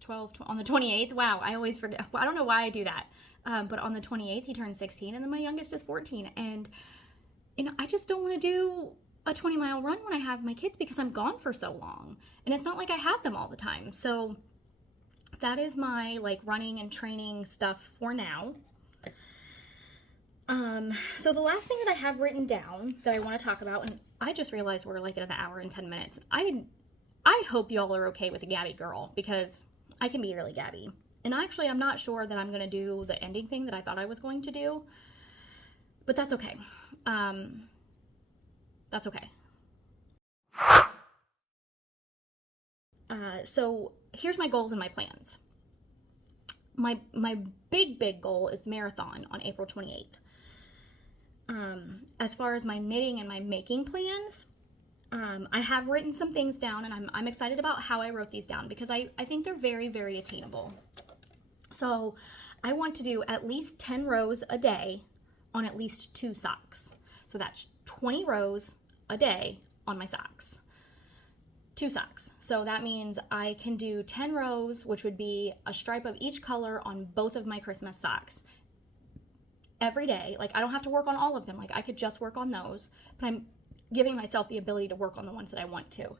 12 on the 28th. Wow, I always forget. I don't know why I do that. But on the 28th, he turned 16, and then my youngest is 14. And, I just don't want to do a 20-mile run when I have my kids because I'm gone for so long. And it's not like I have them all the time. So that is my, running and training stuff for now. So the last thing that I have written down that I want to talk about, and I just realized we're at an hour and 10 minutes. I hope y'all are okay with a Gabby girl, because I can be really Gabby. And actually, I'm not sure that I'm going to do the ending thing that I thought I was going to do. But that's okay. That's okay. So here's my goals and my plans. My big goal is the marathon on April 28th. As far as my knitting and my making plans, I have written some things down, and I'm excited about how I wrote these down, because I think they're very, very attainable. So I want to do at least 10 rows a day on at least 2 socks. So that's 20 rows a day on my socks. 2 socks. So that means I can do 10 rows, which would be a stripe of each color on both of my Christmas socks. every day. Like, I don't have to work on all of them. Like, I could just work on those, but I'm giving myself the ability to work on the ones that I want to.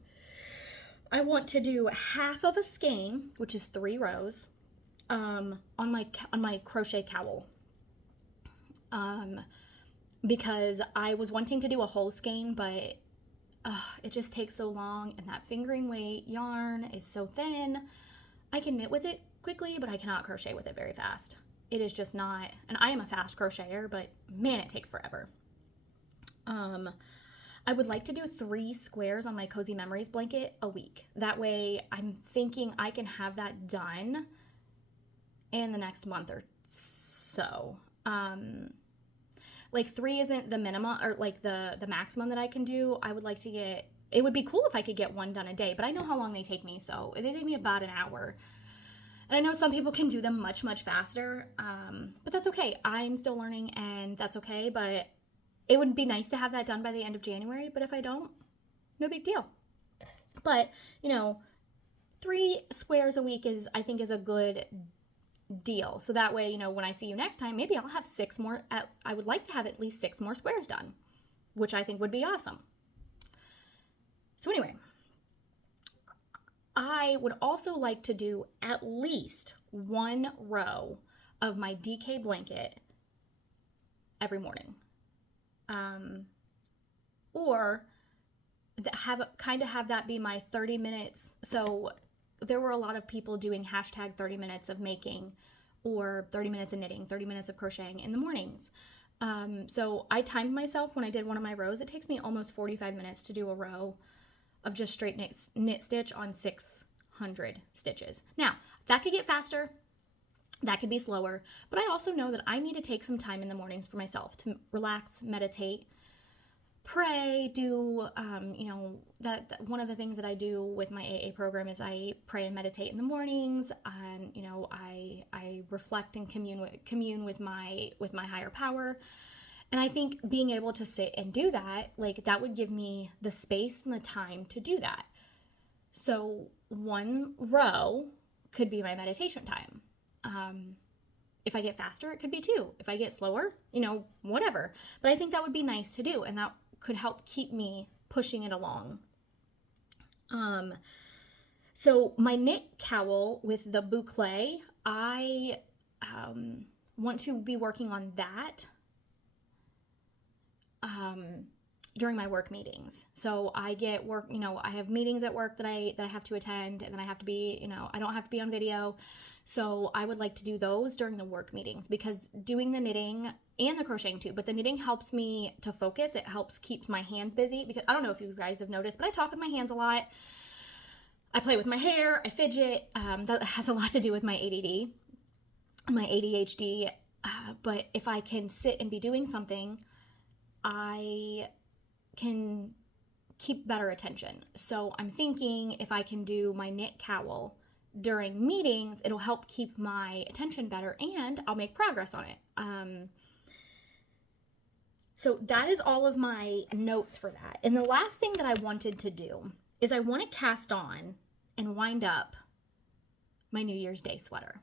I want to do half of a skein, which is 3 rows, on my crochet cowl. Because I was wanting to do a whole skein, but it just takes so long, and that fingering weight yarn is so thin. I can knit with it quickly, but I cannot crochet with it very fast. It is just not, and I am a fast crocheter, but man, it takes forever. I would like to do 3 squares on my Cozy Memories blanket a week. That way, I'm thinking I can have that done in the next month or so. Like 3 isn't the minimum, or like the maximum that I can do. I would like to get, it would be cool if I could get 1 done a day, but I know how long they take me. So they take me about an hour. And I know some people can do them much, much faster, but that's okay. I'm still learning, and that's okay. But it would be nice to have that done by the end of January. But if I don't, no big deal. But, 3 squares a week I think is a good deal. So that way, when I see you next time, maybe I'll have 6 more. I would like to have at least 6 more squares done, which I think would be awesome. So anyway, I would also like to do at least 1 row of my DK blanket every morning. Or have that be my 30 minutes. So there were a lot of people doing hashtag 30 minutes of making, or 30 minutes of knitting, 30 minutes of crocheting in the mornings. So I timed myself when I did one of my rows. It takes me almost 45 minutes to do a row of just straight knit stitch on 600 stitches. Now, that could get faster, that could be slower, but I also know that I need to take some time in the mornings for myself to relax, meditate, pray, do, that one of the things that I do with my AA program is I pray and meditate in the mornings, and, I reflect and commune with my higher power. And I think being able to sit and do that, like, that would give me the space and the time to do that. So 1 row could be my meditation time. If I get faster, it could be 2. If I get slower, whatever. But I think that would be nice to do, and that could help keep me pushing it along. So my knit cowl with the boucle, I want to be working on that during my work meetings. So I get work, I have meetings at work that I have to attend, and then I have to be, I don't have to be on video. So I would like to do those during the work meetings, because doing the knitting and the crocheting too, but the knitting helps me to focus. It helps keep my hands busy, because I don't know if you guys have noticed, but I talk with my hands a lot. I play with my hair, I fidget. That has a lot to do with my ADD, my ADHD. But if I can sit and be doing something, I can keep better attention. So I'm thinking if I can do my knit cowl during meetings, it'll help keep my attention better, and I'll make progress on it. So that is all of my notes for that. And the last thing that I wanted to do is I want to cast on and wind up my New Year's Day sweater.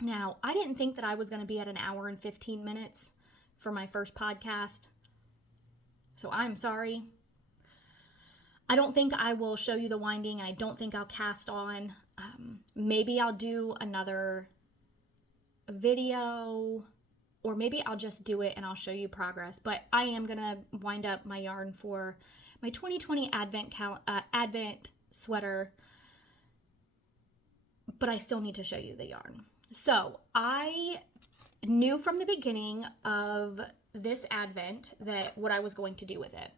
Now, I didn't think that I was going to be at 1 hour and 15 minutes for my first podcast, so I'm sorry. I don't think I will show you the winding. I don't think I'll cast on. Maybe I'll do another video, or maybe I'll just do it and I'll show you progress. But I am going to wind up my yarn for my 2020 Advent sweater, but I still need to show you the yarn. So I knew from the beginning of this Advent that what I was going to do with it.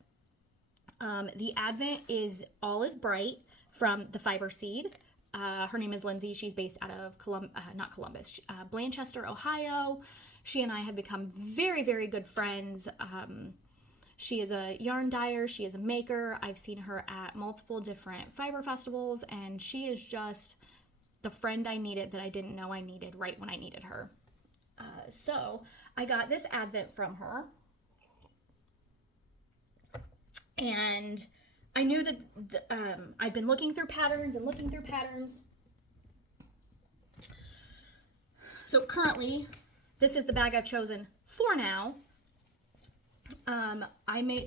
The Advent is All Is Bright from the Fiber Seed. Her name is Lindsay. She's based out of Blanchester, Ohio. She and I have become very, very good friends. She is a yarn dyer. She is a maker. I've seen her at multiple different fiber festivals, and she is just the friend I needed that I didn't know I needed right when I needed her. So I got this Advent from her, and I knew that I'd been looking through patterns. So currently, this is the bag I've chosen for now.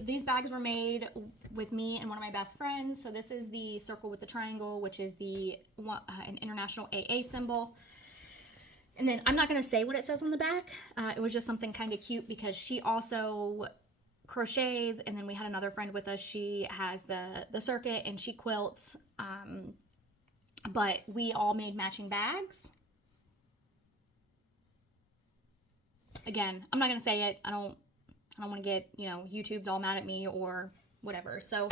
These bags were made with me and one of my best friends. So this is the circle with the triangle, which is an international AA symbol. And then I'm not going to say what it says on the back. It was just something kind of cute because she also crochets, and then we had another friend with us. She has the circuit and she quilts. But we all made matching bags. Again, I'm not going to say it. I don't want to get, YouTube's all mad at me or whatever. So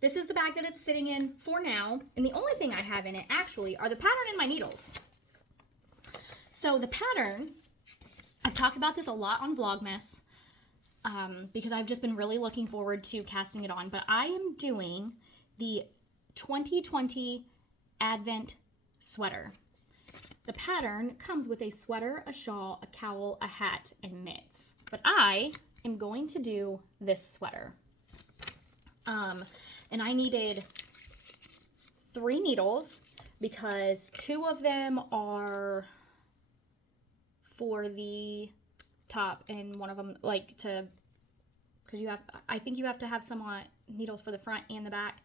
this is the bag that it's sitting in for now. And the only thing I have in it actually are the pattern and my needles. So the pattern, I've talked about this a lot on Vlogmas because I've just been really looking forward to casting it on. But I am doing the 2020 Advent sweater. The pattern comes with a sweater, a shawl, a cowl, a hat, and mitts. But I am going to do this sweater. And I needed 3 needles because 2 of them are for the top and one of them because I think you have to have some needles for the front and the back.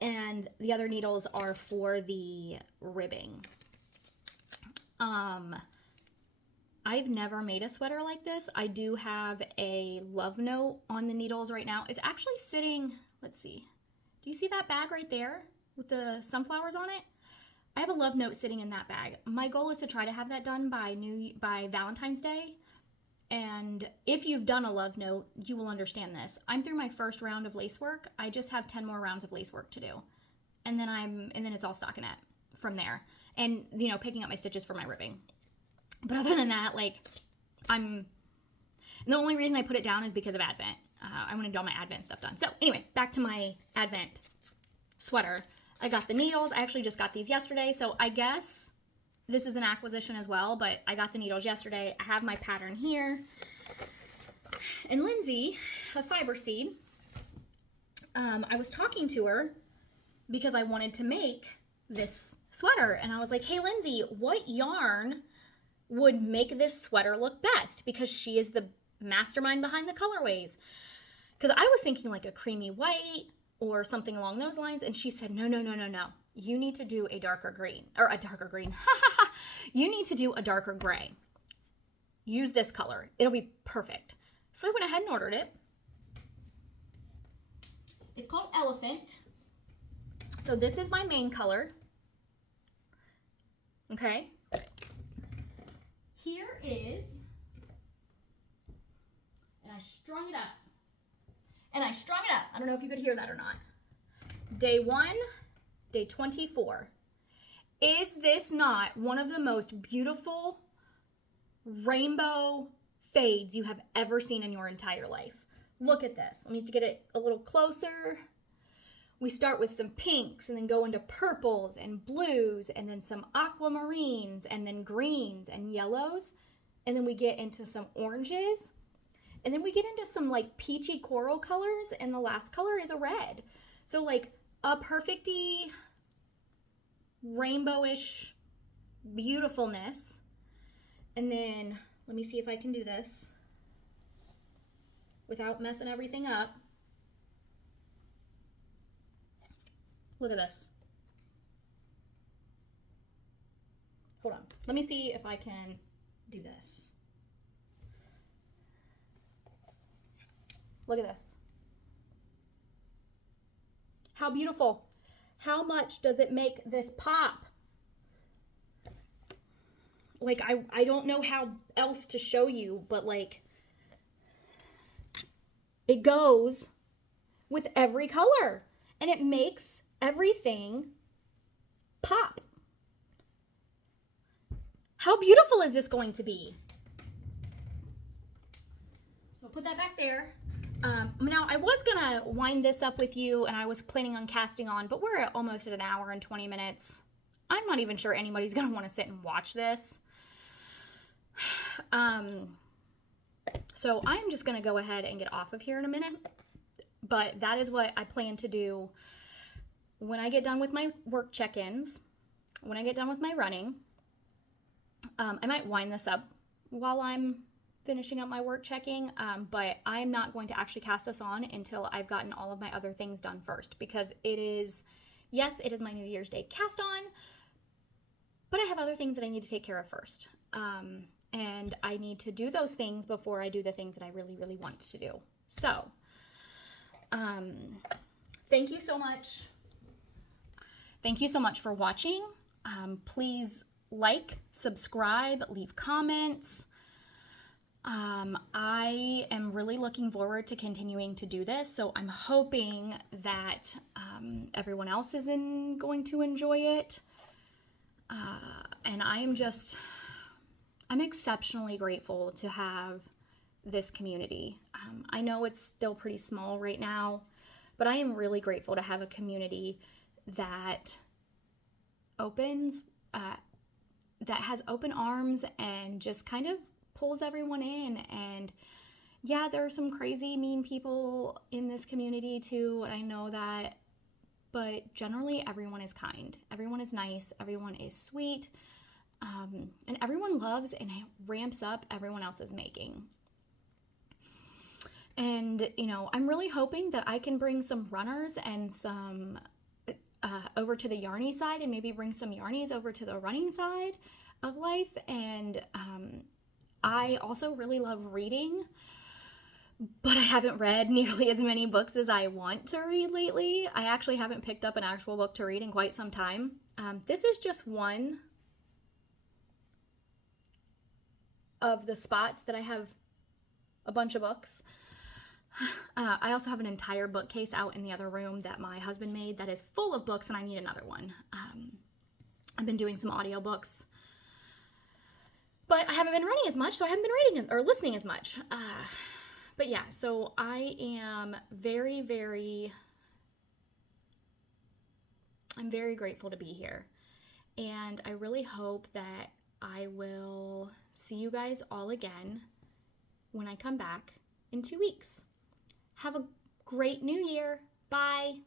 And the other needles are for the ribbing. I've never made a sweater like this. I do have a love note on the needles right now. It's actually sitting, let's see. Do you see that bag right there with the sunflowers on it? I have a love note sitting in that bag. My goal is to try to have that done by Valentine's Day. And if you've done a love note, you will understand this. I'm through my first round of lace work. I just have 10 more rounds of lace work to do. And then it's all stockinette from there. And, picking up my stitches for my ribbing. But other than that, and the only reason I put it down is because of Advent. I want to get all my Advent stuff done. So anyway, back to my Advent sweater. I got the needles. I actually just got these yesterday. So I guess this is an acquisition as well, but I got the needles yesterday. I have my pattern here. And Lindsay, a fiber seed, I was talking to her because I wanted to make this sweater. And I was like, hey, Lindsay, what yarn would make this sweater look best? Because she is the mastermind behind the colorways. Because I was thinking like a creamy white or something along those lines. And she said, no. You need to do a darker green. You need to do a darker gray. Use this color. It'll be perfect. So I went ahead and ordered it. It's called Elephant. So this is my main color. Okay. Here is, and I strung it up. I don't know if you could hear that or not. Day 1, day 24. Is this not one of the most beautiful rainbow fades you have ever seen in your entire life? Look at this. Let me get it a little closer. We start with some pinks and then go into purples and blues and then some aquamarines and then greens and yellows. And then we get into some oranges. And then we get into some like peachy coral colors. And the last color is a red. So like a perfecty rainbowish beautifulness. And then let me see if I can do this without messing everything up. Look at this. Hold on. Let me see if I can do this. Look at this. How beautiful. How much does it make this pop? Like, I don't know how else to show you, but like, it goes with every color and it makes everything pop. How beautiful is this going to be? So I'll put that back there. Now I was gonna wind this up with you and I was planning on casting on, but we're almost at an hour and 20 minutes. I'm not even sure anybody's gonna want to sit and watch this. So I'm just gonna go ahead and get off of here in a minute, but that is what I plan to do when I get done with my work check-ins, when I get done with my running. I might wind this up while I'm finishing up my work checking, but I'm not going to actually cast this on until I've gotten all of my other things done first, because it is my New Year's Day cast on, but I have other things that I need to take care of first. And I need to do those things before I do the things that I really, really want to do. So, thank you so much. Thank you so much for watching. Please like, subscribe, leave comments. I am really looking forward to continuing to do this, so I'm hoping that everyone else is going to enjoy it. And I'm exceptionally grateful to have this community. I know it's still pretty small right now, but I am really grateful to have a community that that has open arms and just kind of pulls everyone in. And yeah, there are some crazy mean people in this community too, and I know that, but generally everyone is kind, everyone is nice, everyone is sweet, and everyone loves and ramps up everyone else's making. And I'm really hoping that I can bring some runners and some over to the yarny side, and maybe bring some yarnies over to the running side of life. And I also really love reading, but I haven't read nearly as many books as I want to read lately. I actually haven't picked up an actual book to read in quite some time. This is just one of the spots that I have a bunch of books. I also have an entire bookcase out in the other room that my husband made that is full of books, and I need another one. I've been doing some audiobooks, but I haven't been running as much, so I haven't been reading or listening as much. But yeah, so I am very, I'm very grateful to be here. And I really hope that I will see you guys all again when I come back in 2 weeks. Have a great new year. Bye.